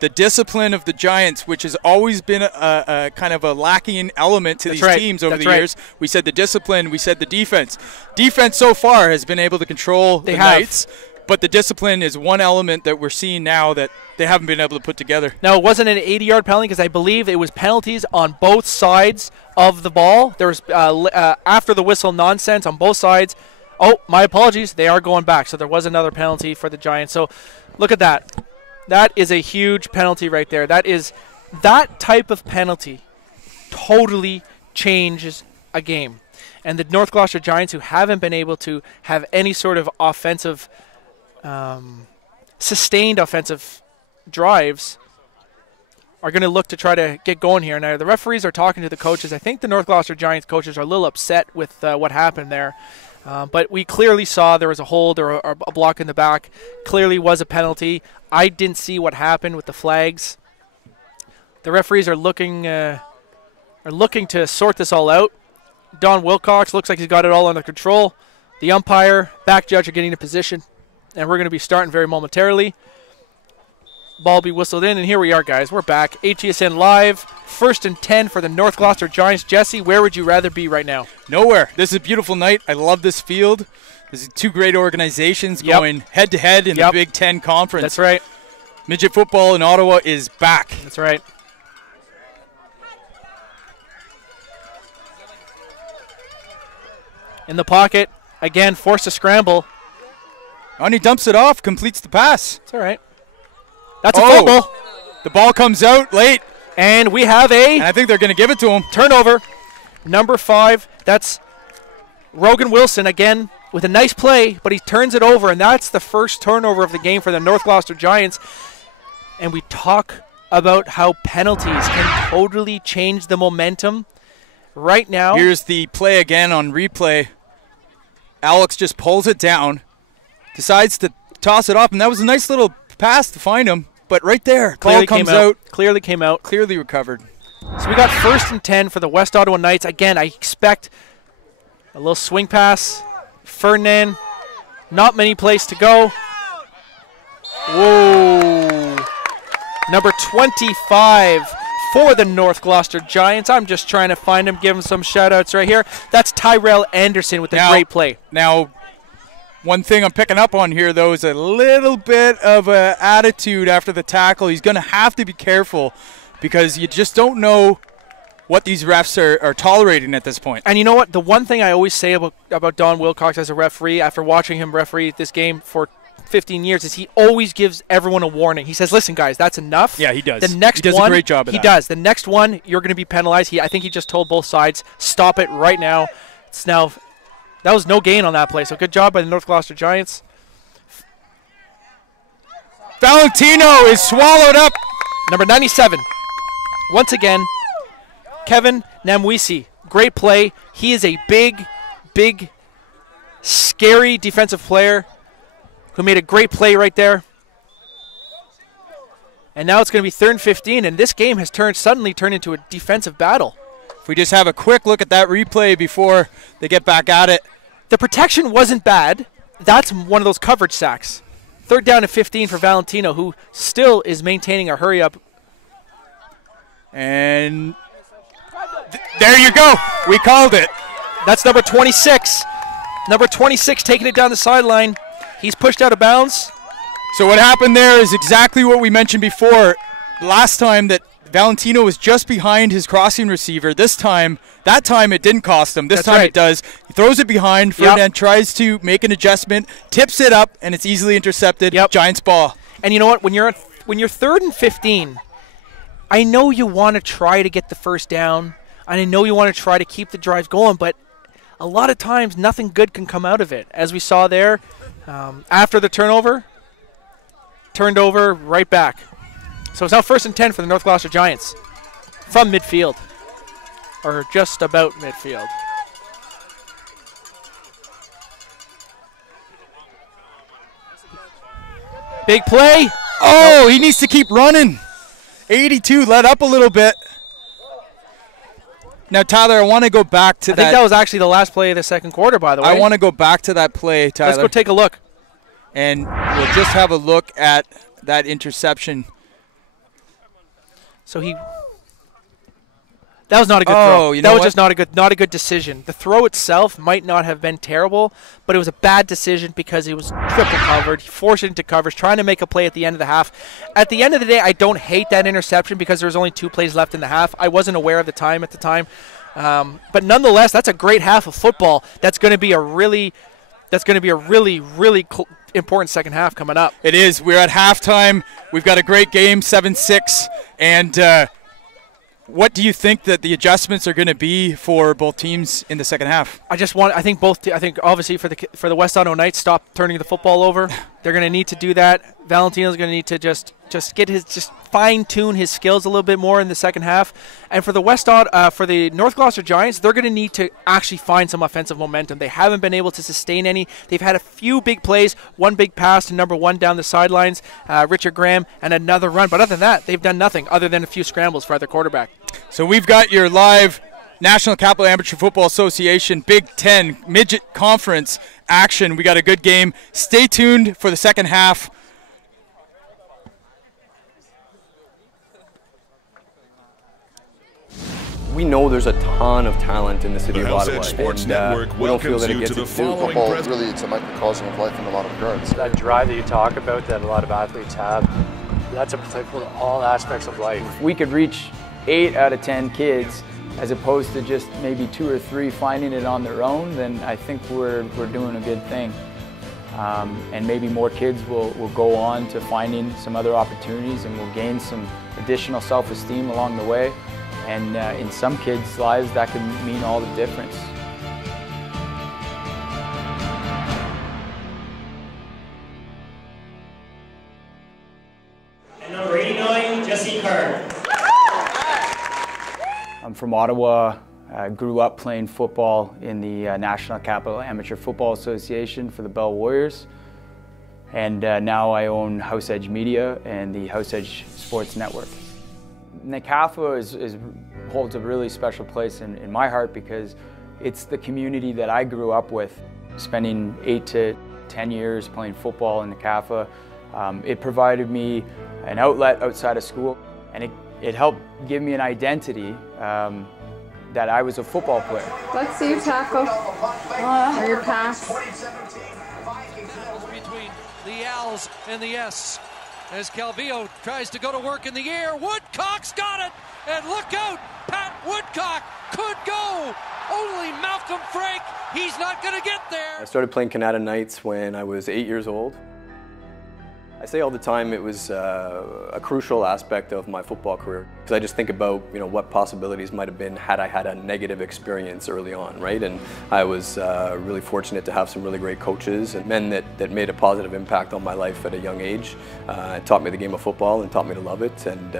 The discipline of the Giants, which has always been a kind of a lacking element to these teams over the years. We said the discipline. We said the defense. Defense so far has been able to control the Knights, but the discipline is one element that we're seeing now that they haven't been able to put together. Now, it wasn't an 80-yard penalty because I believe it was penalties on both sides of the ball. There was after the whistle nonsense on both sides. Oh, my apologies. They are going back. So there was another penalty for the Giants. So look at that. That is a huge penalty right there. That type of penalty totally changes a game. And the North Gloucester Giants, who haven't been able to have any sort of offensive, sustained offensive drives, are going to look to try to get going here. Now, the referees are talking to the coaches. I think the North Gloucester Giants coaches are a little upset with what happened there. But we clearly saw there was a hold or a block in the back. Clearly was a penalty. I didn't see what happened with the flags. The referees are looking to sort this all out. Don Wilcox. Looks like he's got it all under control. The umpire, back judge are getting into position, and we're going to be starting very momentarily. Ball be whistled in, and here we are, guys. We're back. HESN Live, 1st and 10 for the North Gloucester Giants. Jesse, where would you rather be right now? Nowhere. This is a beautiful night. I love this field. This is two great organizations going head-to-head in the Big Ten Conference. That's right. Midget football in Ottawa is back. That's right. In the pocket, again, forced to scramble. And he dumps it off, completes the pass. It's all right. That's a fumble. The ball comes out late. And we have and I think they're going to give it to him. Turnover. Number 5, that's Rogan Wilson again with a nice play, but he turns it over, and that's the first turnover of the game for the North Gloucester Giants. And we talk about how penalties can totally change the momentum. Right now. Here's the play again on replay. Alex just pulls it down, decides to toss it off, and that was a nice little pass to find him. But right there, ball comes out. Clearly came out. Clearly recovered. So we got 1st and 10 for the West Ottawa Knights. Again, I expect a little swing pass. Ferdinand, not many places to go. Whoa. Number 25 for the North Gloucester Giants. I'm just trying to find him, give him some shout-outs right here. That's Tyrell Anderson with a great play. Now, one thing I'm picking up on here, though, is a little bit of an attitude after the tackle. He's going to have to be careful because you just don't know what these refs are tolerating at this point. And you know what? The one thing I always say about Don Wilcox as a referee, after watching him referee this game for 15 years, is he always gives everyone a warning. He says, listen, guys, that's enough. Yeah, he does. The next he does one, a great job of that. He does. The next one, you're going to be penalized. I think he just told both sides, stop it right now. It's now... That was no gain on that play, so good job by the North Gloucester Giants. Valentino is swallowed up. Number 97. Once again, Kevin Namwisi. Great play. He is a big, scary defensive player who made a great play right there. And now it's going to be 3rd and 15, and this game has suddenly turned into a defensive battle. If we just have a quick look at that replay before they get back at it. The protection wasn't bad. That's one of those coverage sacks. 3rd down and 15 for Valentino, who still is maintaining a hurry-up. And there you go. We called it. That's number 26. Number 26 taking it down the sideline. He's pushed out of bounds. So what happened there is exactly what we mentioned before. Last time that Valentino was just behind his crossing receiver. That time it didn't cost him. This time it does. He throws it behind. Ferdinand tries to make an adjustment, tips it up, and it's easily intercepted. Giants ball. And you know what? When you're 3rd and 15, I know you want to try to get the first down, and I know you want to try to keep the drive going, but a lot of times nothing good can come out of it. As we saw there, after the turnover, turned over right back. So it's now 1st and 10 for the North Gloucester Giants from midfield, or just about midfield. Big play. Oh, he needs to keep running. 82 let up a little bit. Now, Tyler, I want to go back to that. I think that was actually the last play of the second quarter, by the way. I want to go back to that play, Tyler. Let's go take a look. And we'll just have a look at that interception. So that was not a good throw. You know that was what? just not a good decision. The throw itself might not have been terrible, but it was a bad decision because it was triple covered. He forced it into coverage, trying to make a play at the end of the half. At the end of the day, I don't hate that interception because there was only 2 plays left in the half. I wasn't aware of the time at the time, but nonetheless, that's a great half of football. That's going to be a really important second half coming up. It is. We're at halftime. We've got a great game, 7-6. And what do you think that the adjustments are going to be for both teams in the second half? I think obviously for the West Ottawa Knights, stop turning the football over. They're going to need to do that. Valentino's going to need to just fine-tune his skills a little bit more in the second half. And for the for the North Gloucester Giants, they're going to need to actually find some offensive momentum. They haven't been able to sustain any. They've had a few big plays, one big pass to number 1 down the sidelines, Richard Graham, and another run. But other than that, they've done nothing other than a few scrambles for either quarterback. So we've got your live National Capital Amateur Football Association Big Ten Midget Conference action. We got a good game. Stay tuned for the second half. We know there's a ton of talent in the city of Ottawa. The Sports and, Network we don't feel welcomes that it you gets to the its due. following Football, really, it's a microcosm of life in a lot of regards. That drive that you talk about that a lot of athletes have, that's applicable to all aspects of life. If we could reach 8 out of 10 kids as opposed to just maybe 2 or 3 finding it on their own, then I think we're doing a good thing. And maybe more kids will go on to finding some other opportunities and will gain some additional self-esteem along the way. And in some kids' lives, that can mean all the difference. And number 89, Jesse Carr. I'm from Ottawa. I grew up playing football in the National Capital Amateur Football Association for the Bell Warriors. And now I own House Edge Media and the House Edge Sports Network. NCAFA holds a really special place in my heart because it's the community that I grew up with. Spending 8 to 10 years playing football in NCAFA, it provided me an outlet outside of school, and it helped give me an identity that I was a football player. Let's see your tackle or your pass. Between the L's and the S. As Calvillo tries to go to work in the air, Woodcock's got it! And look out! Pat Woodcock could go! Only Malcolm Frank, he's not going to get there! I started playing Canada Knights when I was 8 years old. I say all the time it was a crucial aspect of my football career because I just think about what possibilities might have been had I had a negative experience early on, right? And I was really fortunate to have some really great coaches and men that made a positive impact on my life at a young age. It taught me the game of football and taught me to love it, and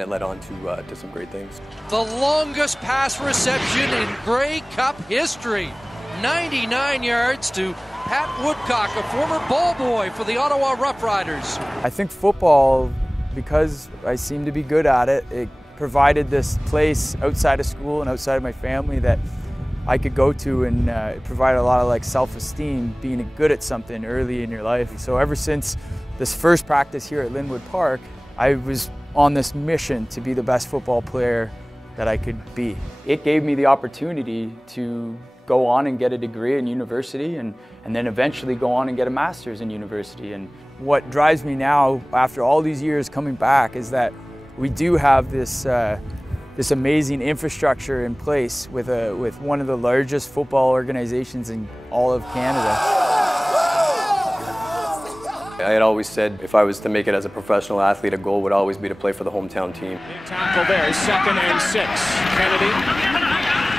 it led on to some great things. The longest pass reception in Grey Cup history, 99 yards to Pat Woodcock, a former ball boy for the Ottawa Rough Riders. I think football, because I seem to be good at it, it provided this place outside of school and outside of my family that I could go to, and it provided a lot of self-esteem, being good at something early in your life. So ever since this first practice here at Linwood Park, I was on this mission to be the best football player that I could be. It gave me the opportunity to go on and get a degree in university and then eventually go on and get a master's in university. And what drives me now, after all these years coming back, is that we do have this this amazing infrastructure in place with one of the largest football organizations in all of Canada. I had always said if I was to make it as a professional athlete, a goal would always be to play for the hometown team. Big tackle there, 2nd and 6. Kennedy,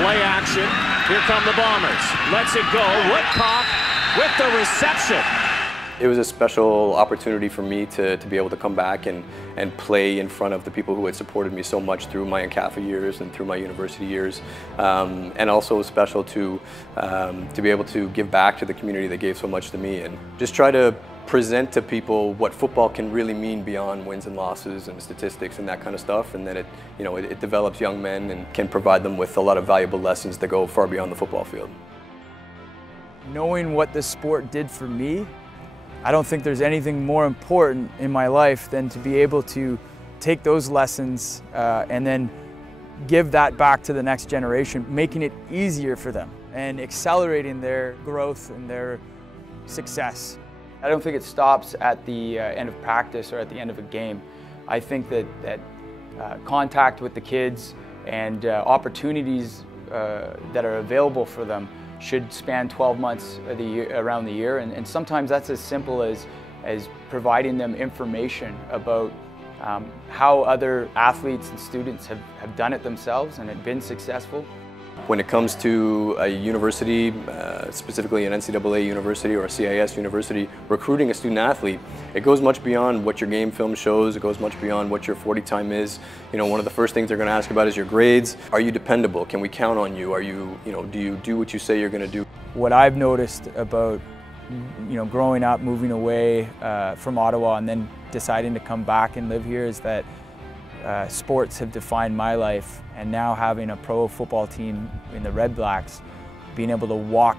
play action. Here come the Bombers. Lets it go. Woodcock with the reception. It was a special opportunity for me to be able to come back and play in front of the people who had supported me so much through my NCAFA years and through my university years. And also it was special to be able to give back to the community that gave so much to me and just try to present to people what football can really mean beyond wins and losses and statistics and that kind of stuff, and that it develops young men and can provide them with a lot of valuable lessons that go far beyond the football field. Knowing what this sport did for me, I don't think there's anything more important in my life than to be able to take those lessons and then give that back to the next generation, making it easier for them and accelerating their growth and their success. I don't think it stops at the end of practice or at the end of a game. I think that contact with the kids and opportunities that are available for them should span 12 months of the year, around the year, and sometimes that's as simple as providing them information about how other athletes and students have done it themselves and have been successful. When it comes to a university, specifically an NCAA university or a CIS university, recruiting a student athlete, it goes much beyond what your game film shows, it goes much beyond what your 40 time is. One of the first things they're going to ask about is your grades. Are you dependable? Can we count on you? Are you, do you do what you say you're going to do? What I've noticed about, growing up, moving away from Ottawa and then deciding to come back and live here is that sports have defined my life, and now having a pro football team in the Red Blacks, being able to walk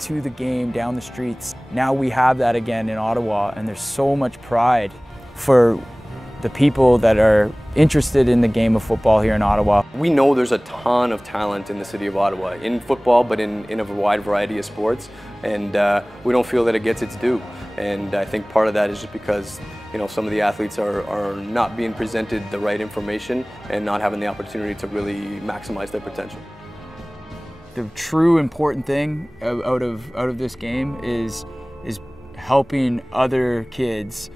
to the game down the streets. Now we have that again in Ottawa, and there's so much pride for the people that are interested in the game of football here in Ottawa. We know there's a ton of talent in the city of Ottawa, in football, but in a wide variety of sports, and we don't feel that it gets its due. And I think part of that is just because, you know, some of the athletes are not being presented the right information and not having the opportunity to really maximize their potential. The true important thing out of this game is helping other kids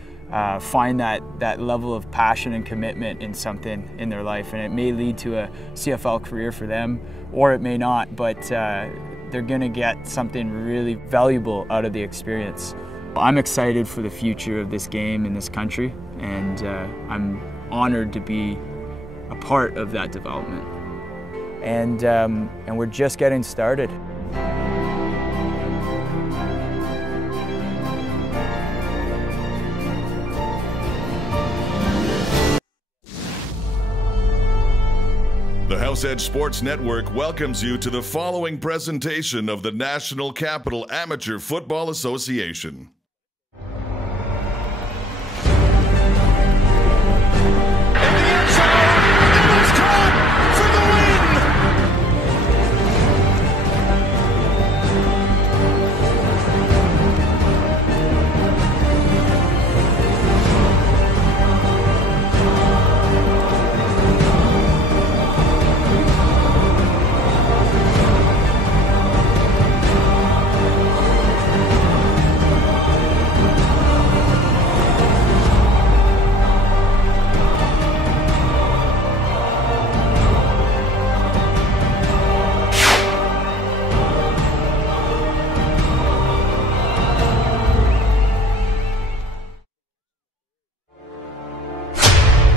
find that level of passion and commitment in something in their life, and it may lead to a CFL career for them, or it may not, but they're gonna get something really valuable out of the experience. I'm excited for the future of this game in this country, and I'm honored to be a part of that development. And we're just getting started. The House Edge Sports Network welcomes you to the following presentation of the National Capital Amateur Football Association.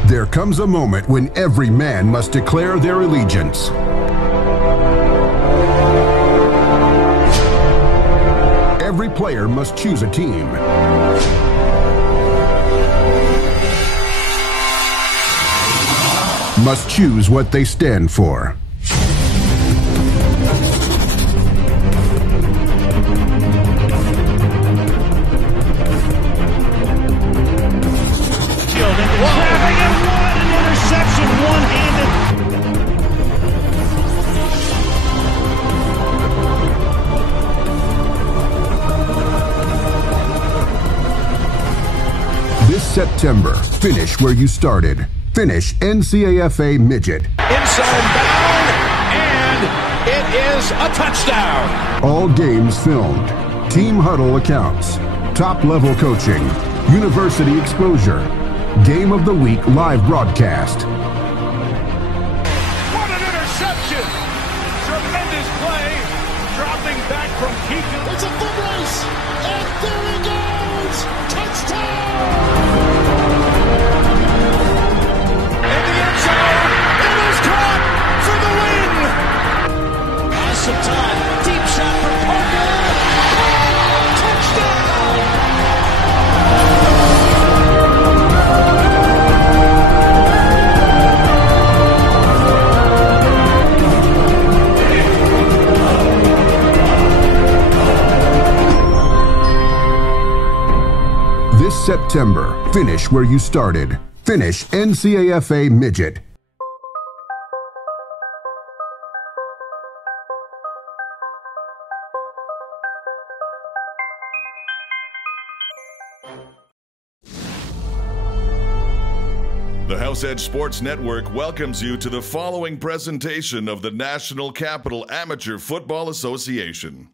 There comes a moment when every man must declare their allegiance. Every player must choose a team. Must choose what they stand for. This September, finish where you started. Finish NCAFA Midget. Inside bound, and it is a touchdown. All games filmed. Team huddle accounts. Top-level coaching. University exposure. Game of the Week live broadcast. What an interception! Tremendous play. Dropping back from Keegan. It's a foot race, and there he goes! Touchdown! In the end zone, it is caught for the win! Awesome time. Deep shot for Parker. Touchdown! This September, finish where you started. Finish NCAFA Midget. The House Edge Sports Network welcomes you to the following presentation of the National Capital Amateur Football Association.